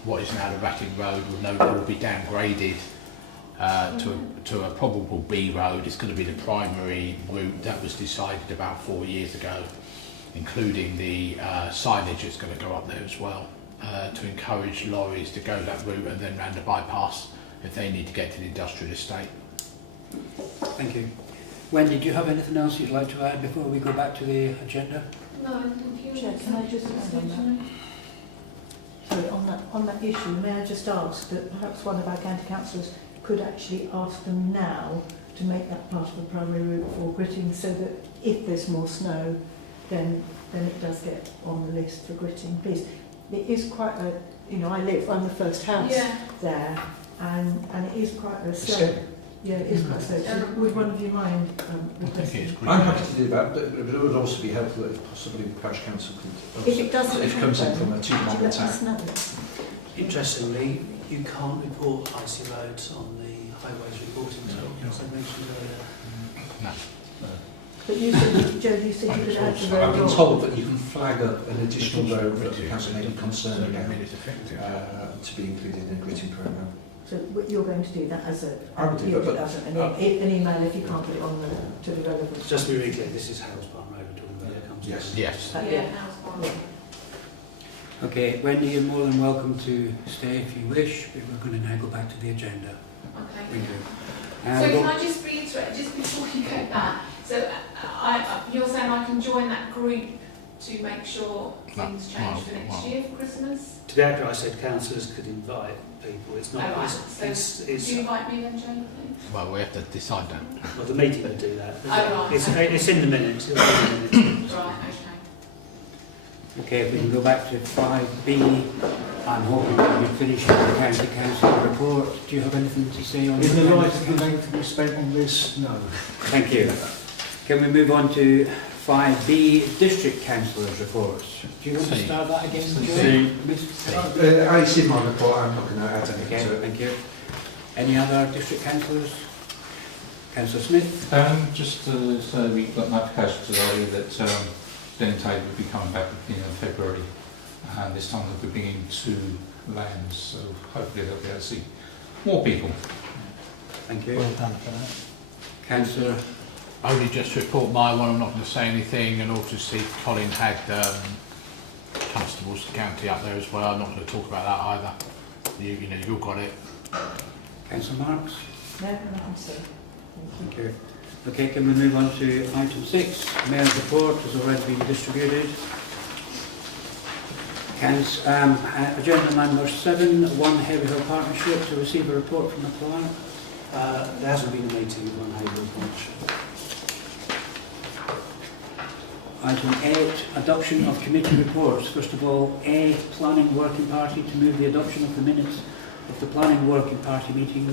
What is now the Ratting Road will be downgraded to a probable B road. It's going to be the primary route that was decided about 4 years ago, including the signage that's going to go up there as well, to encourage lorries to go that route and then round the bypass if they need to get to the industrial estate. Thank you. Wendy, do you have anything else you'd like to add before we go back to the agenda? No, thank you. Chair, can I just add on that? Sorry, on that issue, may I just ask that perhaps one of our county councillors could actually ask them now to make that part of the primary route for gritting, so that if there's more snow, then it does get on the list for gritting, please. It is quite a, I'm the first house there, and it is quite a slope. Yeah, it is quite slow. So would one of you mind requesting? I'm happy to do that, but it would also be helpful if possibly the parish council could, if it doesn't if it comes in from a 2-mile town. Interestingly, you can't report icy roads on the highways reporting tool, as I mentioned earlier. No. But you said, Joe, you said you could add the road. I've been told that you can flag up an additional road that the council may be concerned about to be included in the gritting programme. So you're going to do that as a I would do that, an email if you can't put it on to the relevant. Just to be really clear, this is Haverhill Road we're talking about. It comes Yes. down. Yes. Yeah. Okay, Wendy, you're more than welcome to stay if you wish, but we're going to now go back to the agenda. Okay. We do. So can I just reiterate, just before you go back, so you're saying I can join that group to make sure things change for next year for Christmas? To be accurate, I said councillors could invite people. It's not. Oh, right. It's Do you invite me then, Jane? Well, we have to decide that. well, the meeting would do that. Oh, right. It's in the minutes. It'll be in the minutes. Right, okay. Okay, if we can go back to 5B, I'm hoping that we finish with the County Council report. Do you have anything to say on In the County light of the Council? length we spent on this, no. Thank you. Can we move on to 5B, District Councillors' reports? Do you want to start that again, Joe? I see my report, I'm not going to add anything Okay, to it. thank you. Any other District Councillors? Councillor Smith? Just to say we got notification today that Dentate will be coming back at the beginning of February, and this time they'll be bringing 2 lands, so hopefully they'll be able to see more people. Thank you. Well done for that. Councillor. Only just to report my one, I'm not going to say anything, and also see Colin had constables county up there as well. I'm not going to talk about that either. You know, you've got it. Councillor Marks. No, nothing to say. Thank you. Okay, can we move on to item 6? Mayor's report has already been distributed. Agenda number 7, One Haverhill Partnership, to receive a report from the clerk. There hasn't been a meeting with One Haverhill Partnership. Item 8, adoption of committee reports. First of all, A, Planning Working Party, to move the adoption of the minutes of the Planning Working Party meeting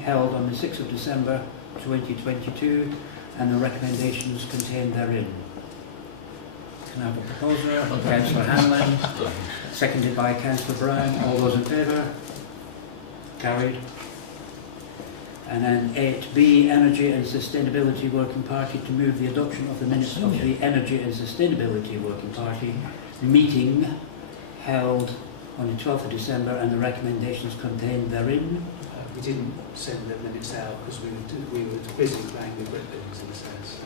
held on the 6th of December 2022 and the recommendations contained therein. Can I have a proposer? Councillor Hanlon, seconded by Councillor Brown. All those in favour? Carried. And then 8B, Energy and Sustainability Working Party, to move the adoption of the minutes of the Energy and Sustainability Working Party meeting held on the 12th of December and the recommendations contained therein. We didn't send the minutes out because we were busy playing with ribbons in a sense.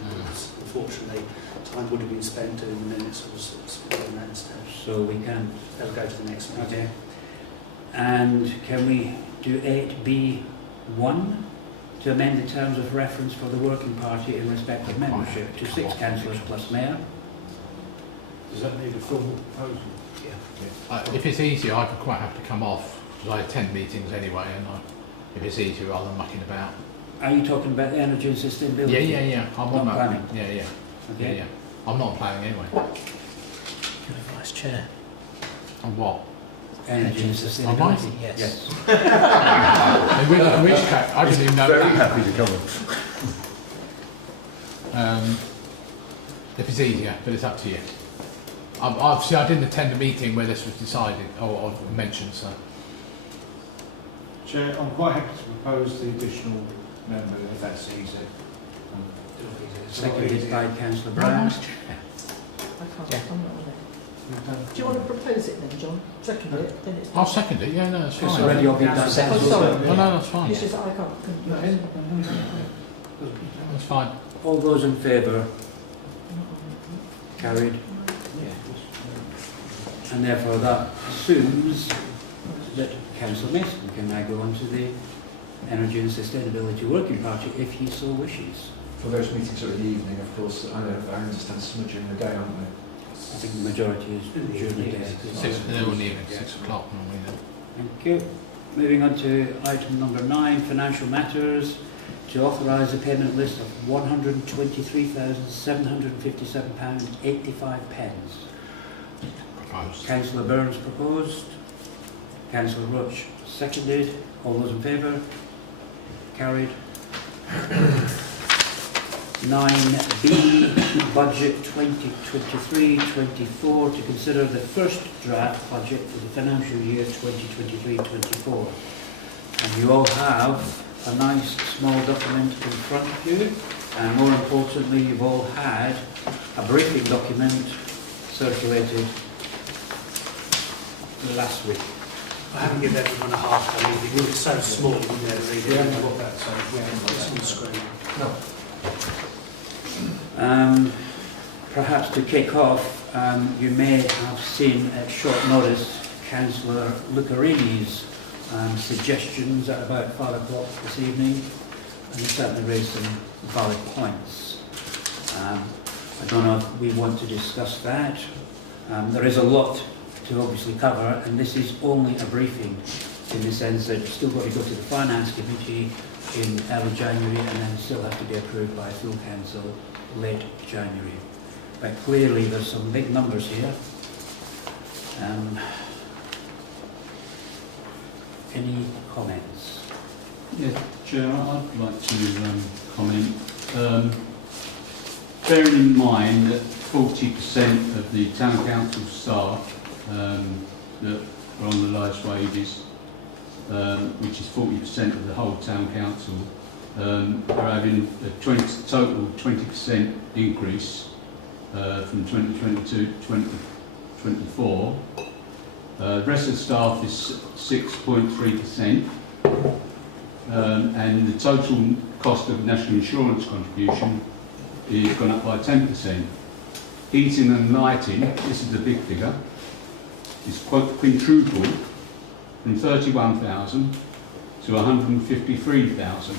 Unfortunately, time would have been spent doing the minutes was doing that instead. So we can. They'll go to the next meeting. Okay. And can we do 8B1 to amend the terms of reference for the working party in respect of membership to 6 councillors plus mayor? Does that need a formal proposal? If it's easier, I'd be quite happy to come off, because I attend meetings anyway, and if it's easier rather than mucking about. Are you talking about the energy and sustainability? Yeah. I'm Not on that. planning? Yeah. Okay. Yeah. I'm not planning anyway. You're the vice chair. On what? Energy and Am sustainability? I? Yes. In which case, I didn't even know Very that. happy to come on. If it's easier, but it's up to you. Obviously, I didn't attend the meeting where this was decided or mentioned, so. Chair, I'm quite happy to propose the additional member if that's easy. Seconded by Councillor No, Brown. Vice Chair. I can't, I'm not on it. Do you want to propose it then, John? Second it, then it's... I'll second it, yeah, no, that's It's fine. already all been done. Oh, sorry. No, that's fine. It's just that I can't... That's fine. All those in favour? Carried. And therefore that assumes that Councillor Mason can now go on to the Energy and Sustainability Working Party if he so wishes. For those meetings are in the evening, of course, I understand some are during the day, aren't they? I think the majority is during the day. 6 o'clock normally then. Thank you. Moving on to item number 9, financial matters, to authorise the payment list of £123,757.85. Proposed. Councillor Burns proposed. Councillor Roach seconded. All those in favour? Carried. 9B, Budget 2023-24, to consider the first draft budget for the financial year 2023-24. And you all have a nice small document in front of you, and more importantly, you've all had a briefing document circulated last week. I haven't given everyone a half day meeting. It's so small, you wouldn't ever read We it. haven't got that, so we haven't got It's on the that. screen. Perhaps to kick off, you may have seen at short notice Councillor Lucarini's suggestions at about 5 o'clock this evening, and he certainly raised some valid points. I don't know if we want to discuss that. There is a lot to obviously cover, and this is only a briefing in the sense that it's still got to go to the Finance Committee in early January and then still have to be approved by full council late January. But clearly there's some big numbers here. Any comments? Yeah, Chair, I'd like to comment. Bearing in mind that 40% of the town council staff that are on the lowest wages, which is 40% of the whole town council, are having a total 20% increase from 2022 to 2024. The rest of the staff is 6.3%. and the total cost of national insurance contribution is gone up by 10%. Heating and lighting, this is a big figure, is quintupled from 31,000 to 153,000.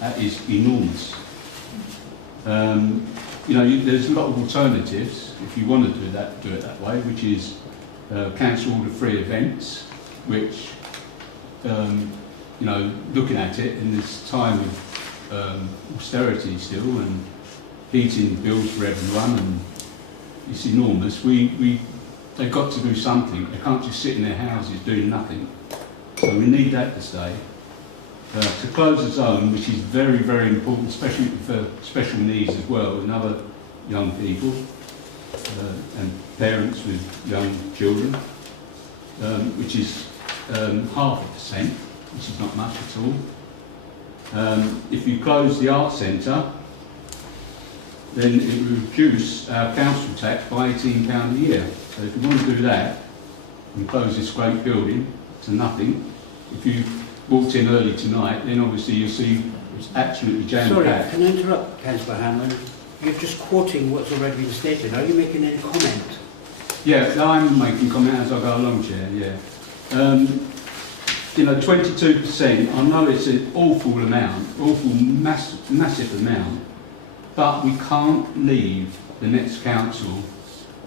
That is enormous. You know, there's a lot of alternatives if you want to do it that way, which is cancel all the free events, which you know, looking at it in this time of austerity still and heating bills for everyone, and it's enormous. They've got to do something. They can't just sit in their houses doing nothing. So we need that to stay. To close the zone, which is very, very important, especially for special needs as well, and other young people and parents with young children, which is 0.5%, which is not much at all. If you close the art centre, then it will reduce our council tax by £18 a year. So if you want to do that and close this great building to nothing, if you walked in early tonight, then obviously you'll see it's absolutely jam-packed. Sorry, can I interrupt, Councillor Hammond? You're just quoting what's already been stated. Are you making any comment? Yeah, I'm making comment as I go along, Chair, yeah. You know, 22%, I know it's an awful amount, massive amount, but we can't leave the next council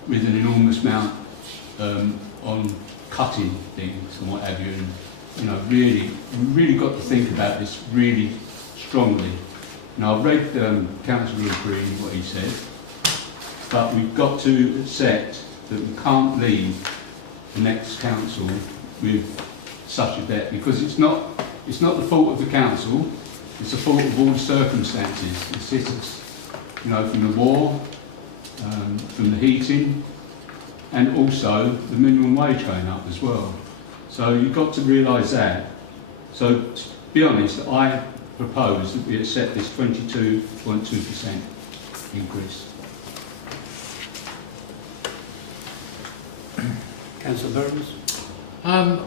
with an enormous amount on cutting things and what have you. And, you know, we've really got to think about this really strongly. Now, I've read Councillor Green, what he said, but we've got to accept that we can't leave the next council with such a debt, because it's not the fault of the council, it's the fault of all the circumstances, the citizens, you know, from the war, from the heating, and also the minimum wage going up as well. So you've got to realise that. So to be honest, I propose that we accept this 22.2% increase. Councillor Burns? I'm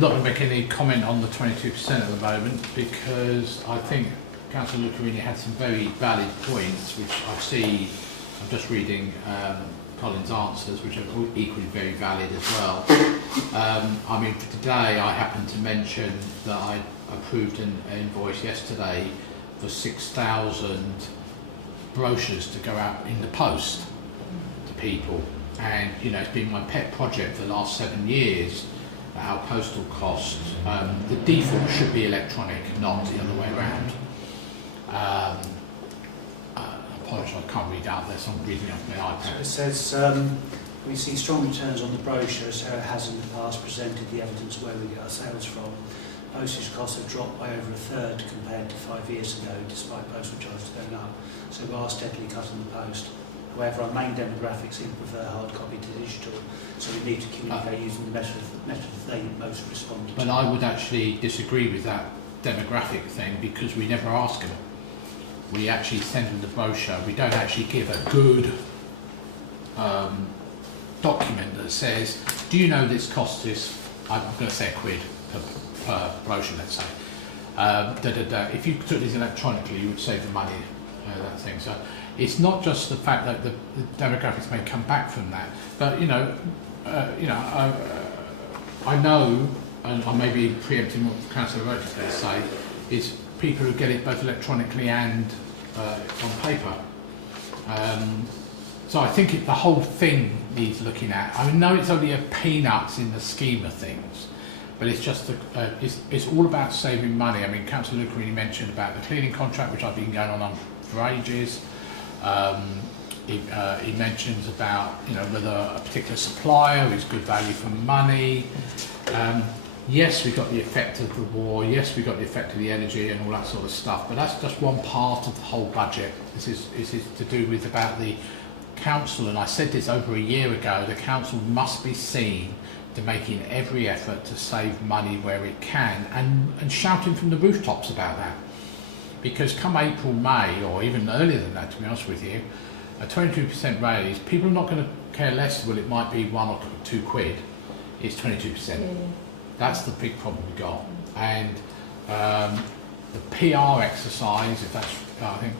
not going to make any comment on the 22% at the moment, because I think Councillor Lucarini had some very valid points, which I see. I'm just reading Colin's answers, which are equally very valid as well. I mean, for today, I happened to mention that I approved an invoice yesterday for 6,000 brochures to go out in the post to people. And, you know, it's been my pet project for the last 7 years, our postal costs. The default should be electronic, not the other way around. I apologise, I can't read out there, so I'm reading off my iPad. So it says, we see strong returns on the brochure, as it has in the past presented the evidence where we get our sales from. Postage costs have dropped by over a third compared to 5 years ago, despite postal charges going up. So we are steadily cutting the post. However, our main demographics seem to prefer hard copy to digital, so we need to communicate using the method they most respond to. But I would actually disagree with that demographic thing, because we never ask them. We actually send them the brochure. We don't actually give a good document that says, do you know this costs this, I'm going to say £1 per brochure, let's say. If you took this electronically, you would save the money, that thing. So it's not just the fact that the demographics may come back from that, but I know, and I may be preempting what Councillor Rogers is going to say, is people who get it both electronically and on paper. So I think the whole thing needs looking at. I know it's only a peanuts in the scheme of things, but it's just it's all about saving money. I mean, Councillor Lucarini mentioned about the cleaning contract, which I've been going on for ages. He mentions about whether a particular supplier is good value for money. Yes, we got the effect of the war. Yes, we got the effect of the energy and all that sort of stuff. But that's just one part of the whole budget. This is to do with about the council, and I said this over a year ago. The council must be seen to making every effort to save money where it can, and shouting from the rooftops about that. Because come April, May, or even earlier than that, to be honest with you, a 22% raise, people are not going to care less. Well, it might be £1 or £2. It's 22%. Yeah. That's the big problem we got. And The PR exercise, if that's, I think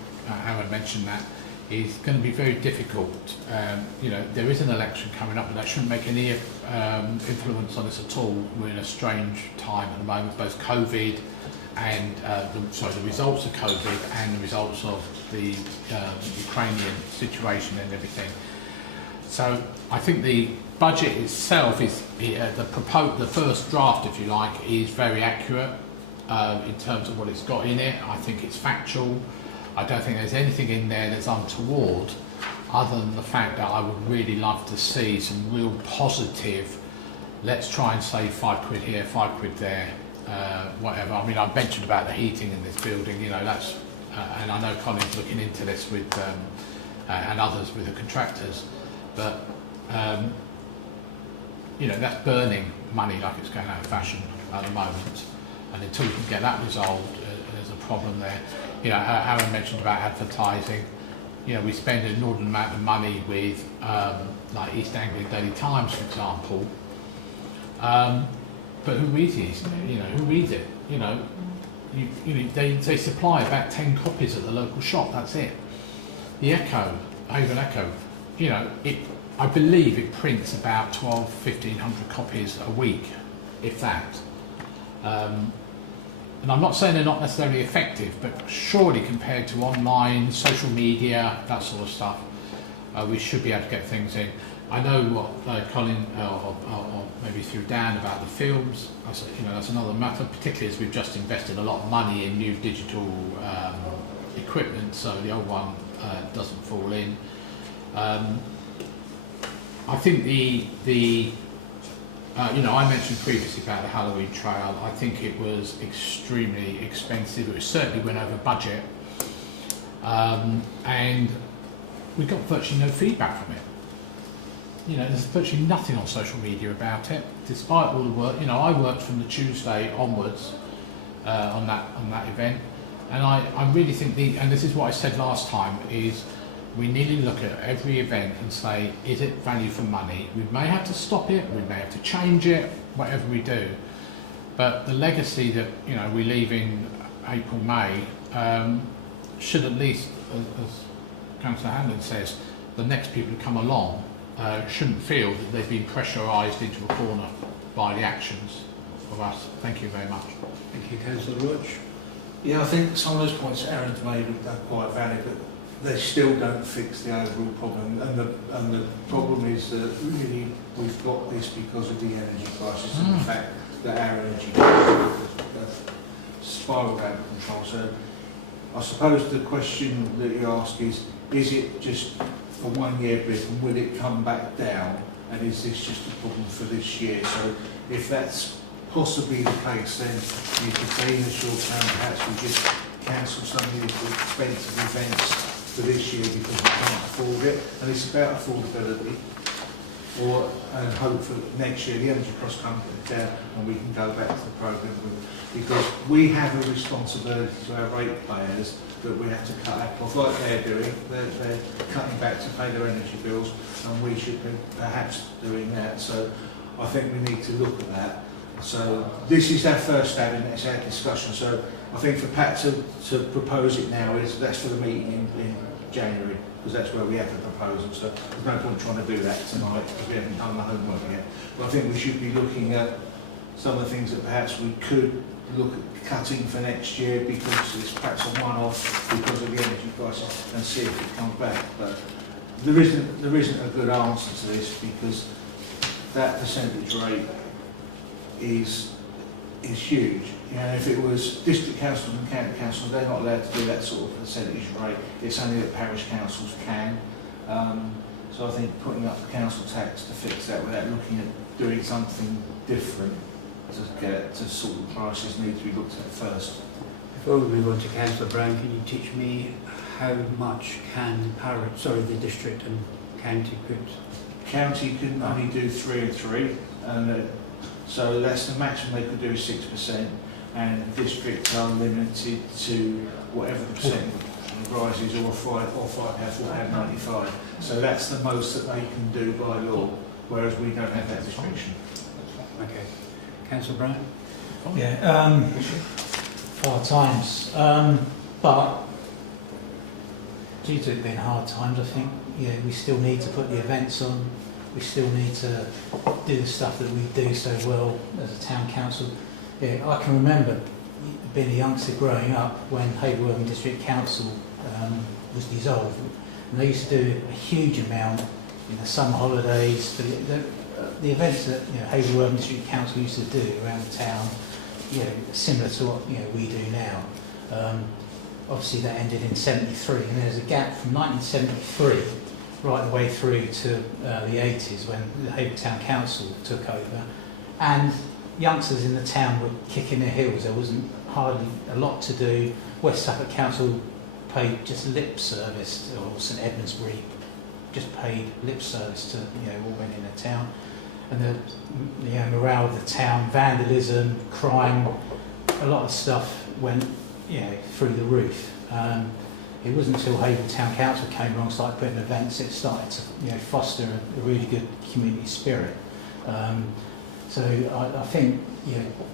Aaron mentioned that, is going to be very difficult. You know, there is an election coming up, but that shouldn't make any influence on us at all. We're in a strange time at the moment, both COVID and the results of COVID and the results of the Ukrainian situation and everything. So I think the budget itself is the first draft, if you like, is very accurate in terms of what it's got in it. I think it's factual. I don't think there's anything in there that's untoward, other than the fact that I would really love to see some real positive, let's try and save £5 here, £5 there, whatever. I mean, I mentioned about the heating in this building, you know, that's, and I know Colin's looking into this with, and others with the contractors, but, you know, that's burning money like it's going out of fashion at the moment. And until you can get that resolved, there's a problem there. You know, Aaron mentioned about advertising. You know, we spend an inordinate amount of money with, like East Anglia Daily Times, for example. But who reads it? You know, who reads it? You know, they supply about 10 copies at the local shop. That's it. The Echo, Haverhill Echo. You know, I believe it prints about 1,500 copies a week, if that. And I'm not saying they're not necessarily effective, but surely compared to online, social media, that sort of stuff, we should be able to get things in. I know what Colin, or maybe through Dan, about the films. You know, that's another matter, particularly as we've just invested a lot of money in new digital equipment, so the old one doesn't fall in. I think you know, I mentioned previously about the Halloween trail. I think it was extremely expensive. It certainly went over budget, and we got virtually no feedback from it. You know, there's virtually nothing on social media about it, despite all the work. You know, I worked from the Tuesday onwards on that event, and I really think and this is what I said last time, is we need to look at every event and say, is it value for money? We may have to stop it, we may have to change it, whatever we do. But the legacy that, you know, we leave in April, May, should at least, as Councillor Hanlon says, the next people who come along shouldn't feel that they've been pressurised into a corner by the actions of us. Thank you very much. Thank you, Councillor Roach. Yeah, I think some of those points that Aaron's made are quite valid, but they still don't fix the overall problem. And the problem is that really we've got this because of the energy crisis and the fact that our energy prices have spiralled out of control. So I suppose the question that you ask is it just a 1 year blip and will it come back down? And is this just a problem for this year? So if that's possibly the case, then you could say in the short term perhaps we just cancel some of the expensive events for this year because we can't afford it, and it's about affordability. And hope for next year the energy costs come down and we can go back to the programme, because we have a responsibility to our ratepayers that we have to cut our costs like they're doing. They're cutting back to pay their energy bills, and we should be perhaps doing that. So I think we need to look at that. So this is our first stab and it's our discussion. So I think for Pat to propose it now that's for the meeting in January, because that's where we have the proposal. So there's no point trying to do that tonight because we haven't done the homework yet. But I think we should be looking at some of the things that perhaps we could look at cutting for next year because it's perhaps a one-off because of the energy crisis, and see if it comes back. But there isn't a good answer to this, because that percentage rate is huge. You know, if it was district councils and county councils, they're not allowed to do that sort of percentage rate. It's only that parish councils can. So I think putting up the council tax to fix that without looking at doing something different to sort the crisis needs to be looked at first. Before we move on to Councillor Brown, can you teach me how much can the district and county put? County can only do 3 and 3, and so that's the maximum they could do is 6%, and districts are limited to whatever the percent rises, or £5.95. So that's the most that they can do by law, whereas we don't have that restriction. Okay. Councillor Brown? Yeah, hard times. But due to it being hard times, I think we still need to put the events on. We still need to do the stuff that we do so well as a town council. I can remember being a youngster growing up when Haverhill District Council was dissolved, and they used to do a huge amount in the summer holidays. The events that Haverhill District Council used to do around the town, similar to what we do now. Obviously that ended in '73, and there's a gap from 1973 right the way through to the 80s when the Haverhill Town Council took over, and youngsters in the town were kicking their heels. There wasn't hardly a lot to do. West Suffolk Council paid just lip service, or St Edmundsbury just paid lip service to what went in the town, and the morale of the town, vandalism, crime, a lot of stuff went through the roof. It wasn't until Haverhill Town Council came along, started putting events, it started to foster a really good community spirit. So I think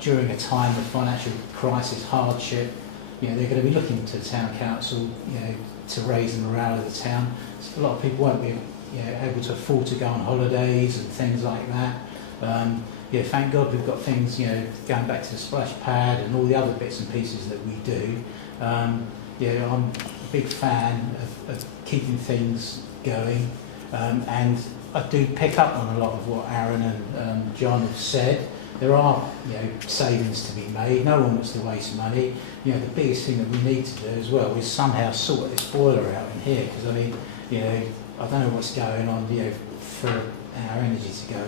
during a time of financial crisis, hardship, they're going to be looking to the town council to raise the morale of the town. A lot of people won't be able to afford to go on holidays and things like that. Thank God we've got things going back to the splash pad and all the other bits and pieces that we do. I'm a big fan of keeping things going, and I do pick up on a lot of what Aaron and John have said. There are savings to be made. No one wants to waste money. The biggest thing that we need to do as well is somehow sort this boiler out in here, because I mean I don't know what's going on for our energy to go.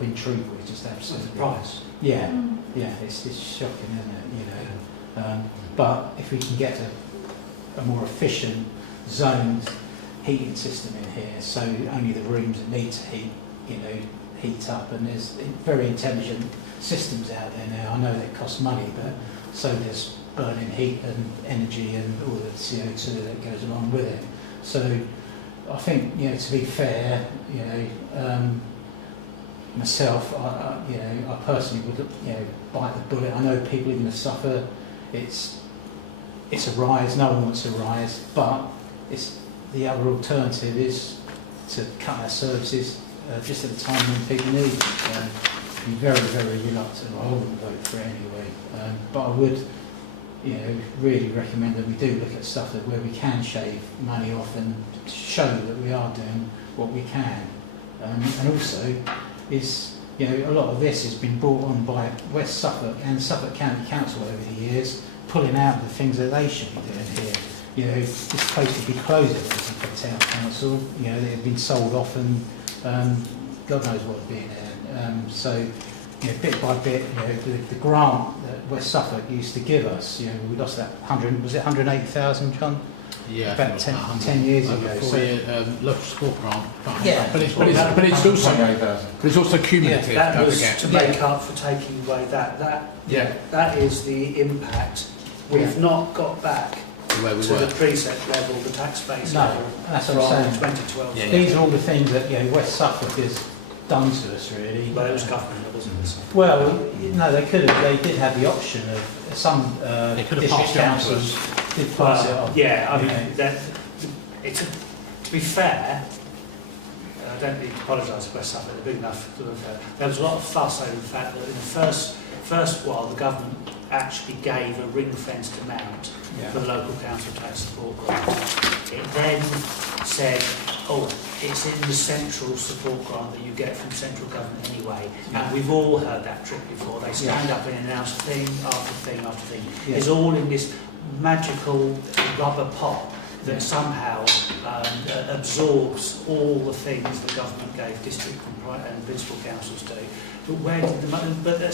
In truth, it's just absolutely the price. Yeah, it's shocking, isn't it? But if we can get a more efficient, zoned heating system in here, so only the rooms that need to heat up, and there's very intelligent systems out there now. I know they cost money, but so there's burning heat and energy and all the CO2 that goes along with it. So I think to be fair, myself, I personally would bite the bullet. I know people are going to suffer. It's a rise. No one wants a rise, but the other alternative is to cut our services just at a time when people need it. I'd be very, very reluctant. I wouldn't vote for it anyway. But I would, really recommend that we do look at stuff where we can shave money off and show that we are doing what we can. And also, a lot of this has been brought on by West Suffolk and Suffolk County Council over the years, pulling out the things that they should be doing here. This place would be closed for the town council. They've been sold off, and God knows what would be in there. So, bit by bit, the grant that West Suffolk used to give us, we lost that 180,000, John? Yeah, about 10 years ago. So, local sport grant. Yeah, but it's also cumulative. Yeah, that was to make up for taking away that is the impact. We've not got back to the precept level, the tax base level. That's what I'm saying. 2012. These are all the things that West Suffolk has done to us, really. Well, it was government, wasn't it? Well, no, they could have. They did have the option of some district councils did pass it on. Yeah, I mean, to be fair, I don't need to apologise for West Suffolk. They're big enough to have. There was a lot of fuss over the fact that in the first while the government actually gave a ring-fenced amount for the local council tax support grant. It then said, it's in the central support grant that you get from central government anyway. And we've all heard that trick before. They stand up and announce thing after thing after thing. It's all in this magical rubber pot that somehow absorbs all the things the government gave district and municipal councils to. But where did the money? But they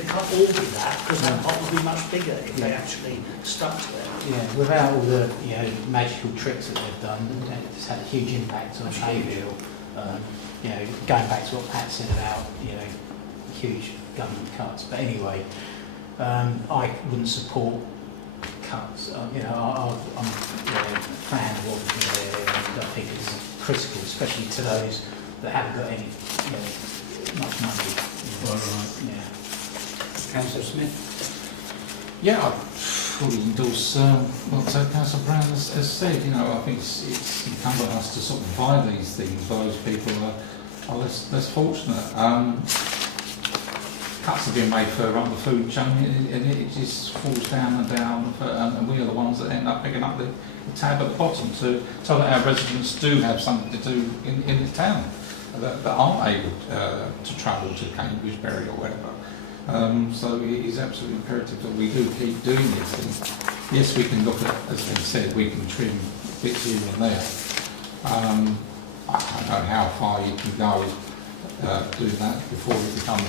can't all do that, because that pot would be much bigger if they actually stuck to it. Yeah, without all the magical tricks that they've done, it's had a huge impact on Haverhill. Going back to what Pat said about huge government cuts. But anyway, I wouldn't support cuts. I'm a fan of what we're doing, and I think it's critical, especially to those that haven't got any much money. Councillor Smith. Yeah, I fully endorse what Councillor Brown has said. You know, I think it's incumbent on us to sort of buy these things. Those people are less fortunate. Cuts are being made further up the food chain, and it just falls down and down, and we are the ones that end up picking up the tab at the bottom, so that our residents do have something to do in the town that aren't able to travel to Cambridge, Bury or whatever. So it is absolutely imperative that we do keep doing this. And yes, we can look at, as been said, we can trim bits here and there. I don't know how far you can go do that before it becomes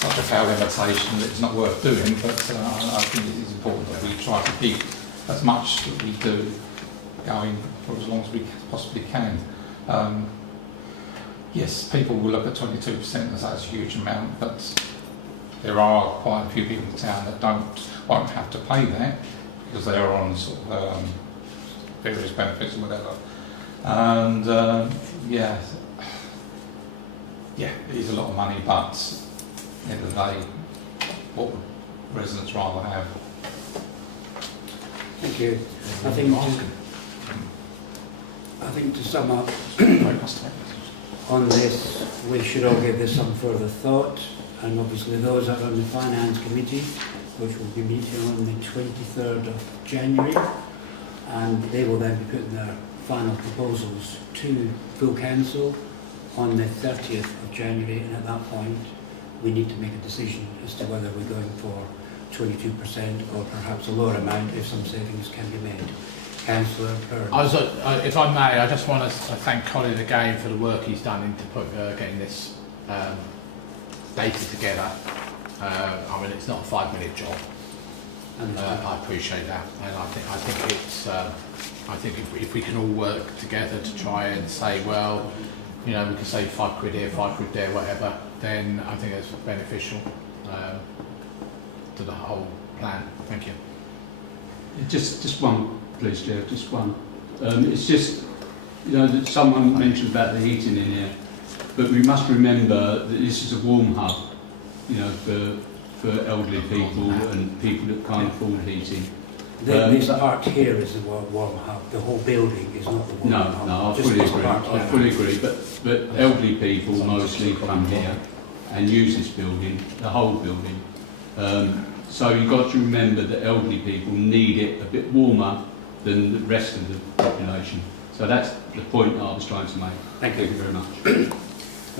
such a foul imitation that it's not worth doing, but I think it is important that we try to keep as much that we do going for as long as we possibly can. Yes, people will look at 22% as that's a huge amount, but there are quite a few people in town that won't have to pay that because they are on sort of various benefits or whatever. And yeah, it is a lot of money, but at the end of the day, what would residents rather have? Thank you. I think to sum up on this, we should all give this some further thought, and obviously those that are on the Finance Committee, which will be meeting on the 23rd of January, and they will then be putting their final proposals to full council on the 30th of January, and at that point we need to make a decision as to whether we're going for 22% or perhaps a lower amount if some savings can be made. Councillor Burns. If I may, I just want to thank Colin again for the work he's done into getting this data together. I mean, it's not a 5-minute job. I appreciate that, and I think if we can all work together to try and say, well, you know, we can save £5 here, £5 there, whatever, then I think that's beneficial to the whole plan. Thank you. Just one, please, Chair. Just one. It's just, you know, that someone mentioned about the heating in here, but we must remember that this is a warm hub, you know, for elderly people and people that can't afford heating. This part here is the warm hub. The whole building is not the warm hub. No, I fully agree. But elderly people mostly come here and use this building, the whole building. So you've got to remember that elderly people need it a bit warmer than the rest of the population. So that's the point I was trying to make. Thank you very much.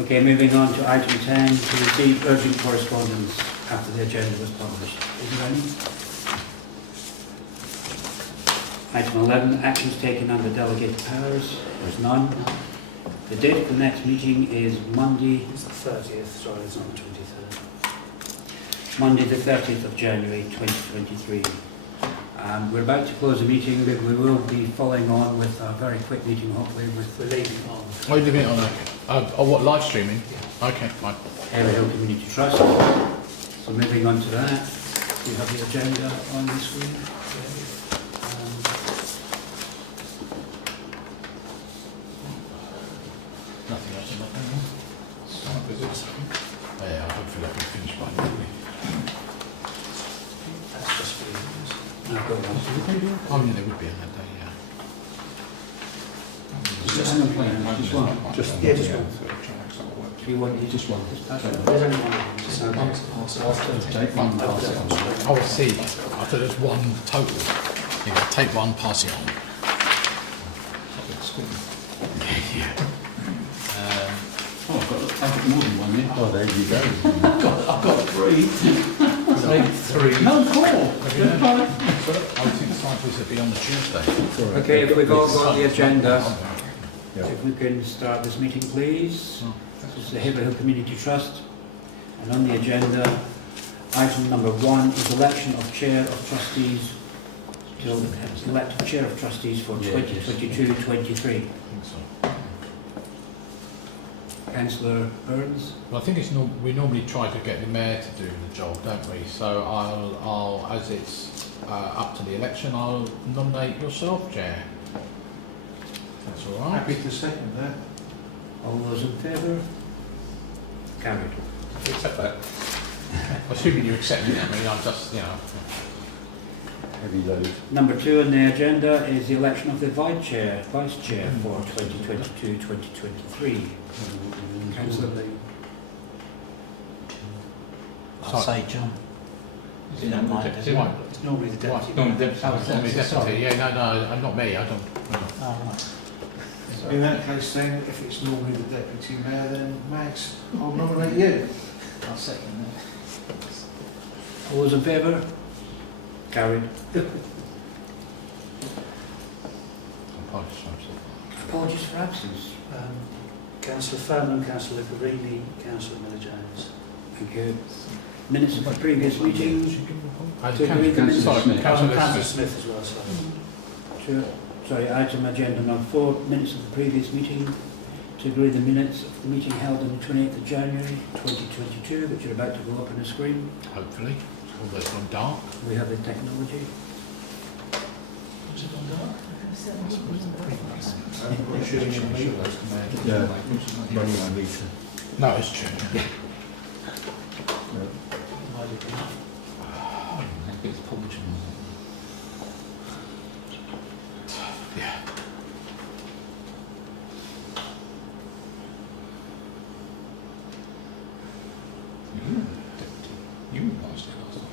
Okay, moving on to item 10, to receive urgent correspondence after the agenda was published. Is there any? Item 11, actions taken under delegated powers. There's none. The date of the next meeting is Monday. It's the 30th, sorry, it's not the 23rd. Monday the 30th of January 2023. We're about to close the meeting, but we will be following on with a very quick meeting, hopefully, with the leaving on. Oh, you're leaving it on there? Oh, what, live streaming? Yeah. Okay, fine. Haverhill Community Trust. So moving on to that, you have the agenda on the screen. Nothing else in that one? Yeah, I hopefully I can finish by now. That's just for the I've got one. Oh, yeah, there would be on that day, yeah. Just one. just one. Do you want Just one. There's only one. So Take one, pass it on. Oh, I see. I thought there was one total. Yeah, take one, pass it on. Yeah. Oh, I've got more than one here. Oh, there you go. I've got three. Three. No, four. I think the site visit will be on the Tuesday. Okay, if we've all got the agenda, Yeah. if we can start this meeting, please. This is the Haverhill Community Trust. And on the agenda, item number 1 is election of Chair of Trustees. To elect Chair of Trustees for 2022-23. Councillor Burns. Well, I think it's we normally try to get the mayor to do the job, don't we? So I'll as it's up to the election, I'll nominate yourself, Chair. That's all right. Happy to second that. All those in favour? Carried. Accept that. Assuming you accept it, I mean, I'm just, you know. Heavy load. Number 2 on the agenda is the election of the vice chair for 2022-2023. Councillor Lee. I'll say John. Is You it don't not mind, the do deputy? you? Right. It's normally the deputy. Normally the deputy. Oh, it's not me, Sorry. deputy. Yeah, no, not me. I don't. No. Oh, right. In that case then, if it's normally the deputy mayor, then Max, I'll nominate you. I'll second that. All those in favour? Carried. Apologies for absence. Councillor Furman, Councillor Guarini, Councillor Miller-Jones. Thank you. Minutes of the previous meeting. And To agree the minutes. Sorry, Councillor Councillor Smith. Smith as well, sorry. Sure. Sorry, item agenda number 4, minutes of the previous meeting. To agree the minutes of the meeting held on the 28th of January 2022, which are about to go up on the screen. Hopefully. Although it's gone dark. We have the technology. Yeah, running my meter. No, it's true. Maybe it's Portugal. Yeah. You were last year, last time.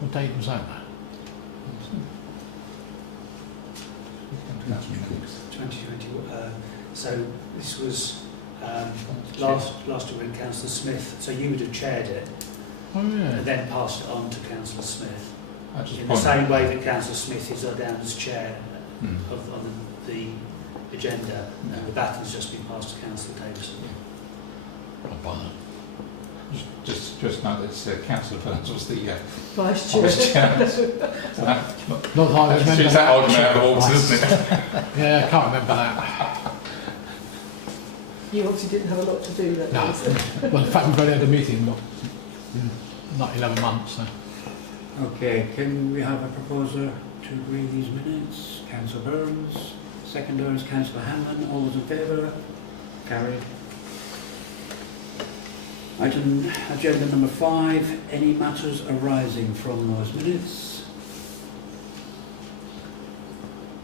What date was that? 2020. So this was last year when Councillor Smith, so you would have chaired it Oh, yeah. and then passed it on to Councillor Smith. I just In the point same out- way that Councillor Smith is down as chair Hmm. of the agenda, and the baton's just been passed to Councillor Davison. Not bother. Just note that Councillor Burns was the Vice Chair. vice chair. So Not that I that's remember that that. old man of order, isn't it? Yeah, I can't remember that. You obviously didn't have a lot to do that No. day, so. Well, in fact, we've only had a meeting, not 11 months. So. Okay, can we have a proposer to agree these minutes? Councillor Burns. Seconder is Councillor Hanlon. All those in favour? Carried. Item agenda number 5, any matters arising from those minutes?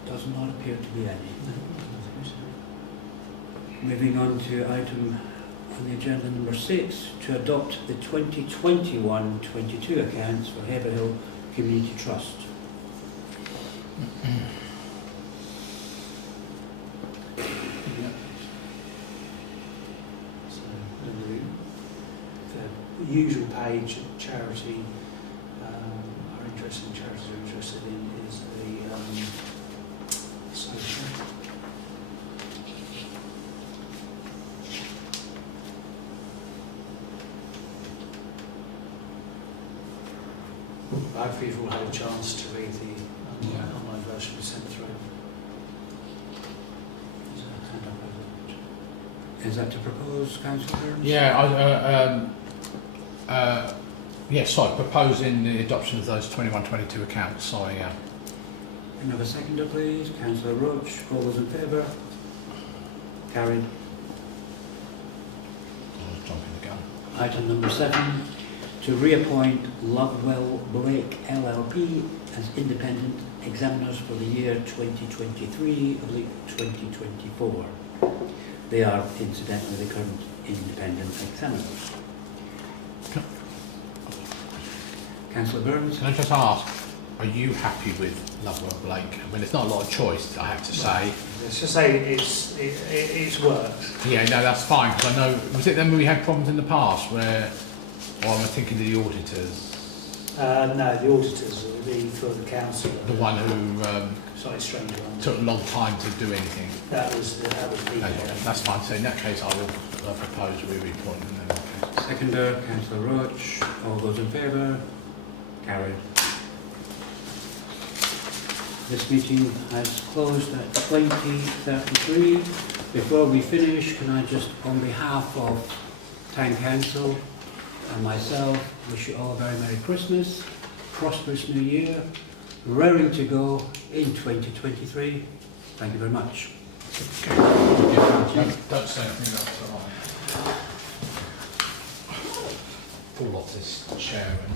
Does not appear to be any. Moving on to item on the agenda number 6, to adopt the 2021-22 accounts for Haverhill Community Trust. So the usual page of charity, our interest in charities are interested in is the social. Hopefully you've all had a chance to read the online version we sent through. There's a hand up over there. Is that to propose, Councillor Burns? Yeah, yes, sorry, proposing the adoption of those 21-22 accounts. Sorry, Can I have a seconder, please? Councillor Roach. All those in favour? Carried. I was jumping the gun. Item number 7, to reappoint Lovewell Blake LLP as independent examiners for the year 2023/2024. They are incidentally the current independent examiners. Councillor Burns? Can I just ask, are you happy with Lovewell Blake? I mean, it's not a lot of choice, I have to say. Let's just say it's worked. Yeah, no, that's fine, because I know, was it then when we had problems in the past where, or am I thinking of the auditors? No, the auditors will be for the council. The one who Slightly strange one. took a long time to do anything. That was the. Okay, that's fine, so in that case I will propose we reappoint them then. Seconder, Councillor Roach. All those in favour? Carried. This meeting has closed at 20:33. Before we finish, can I just, on behalf of Town Council and myself, wish you all a very Merry Christmas, prosperous New Year, raring to go in 2023. Thank you very much. Don't say anything, that's all right. chair and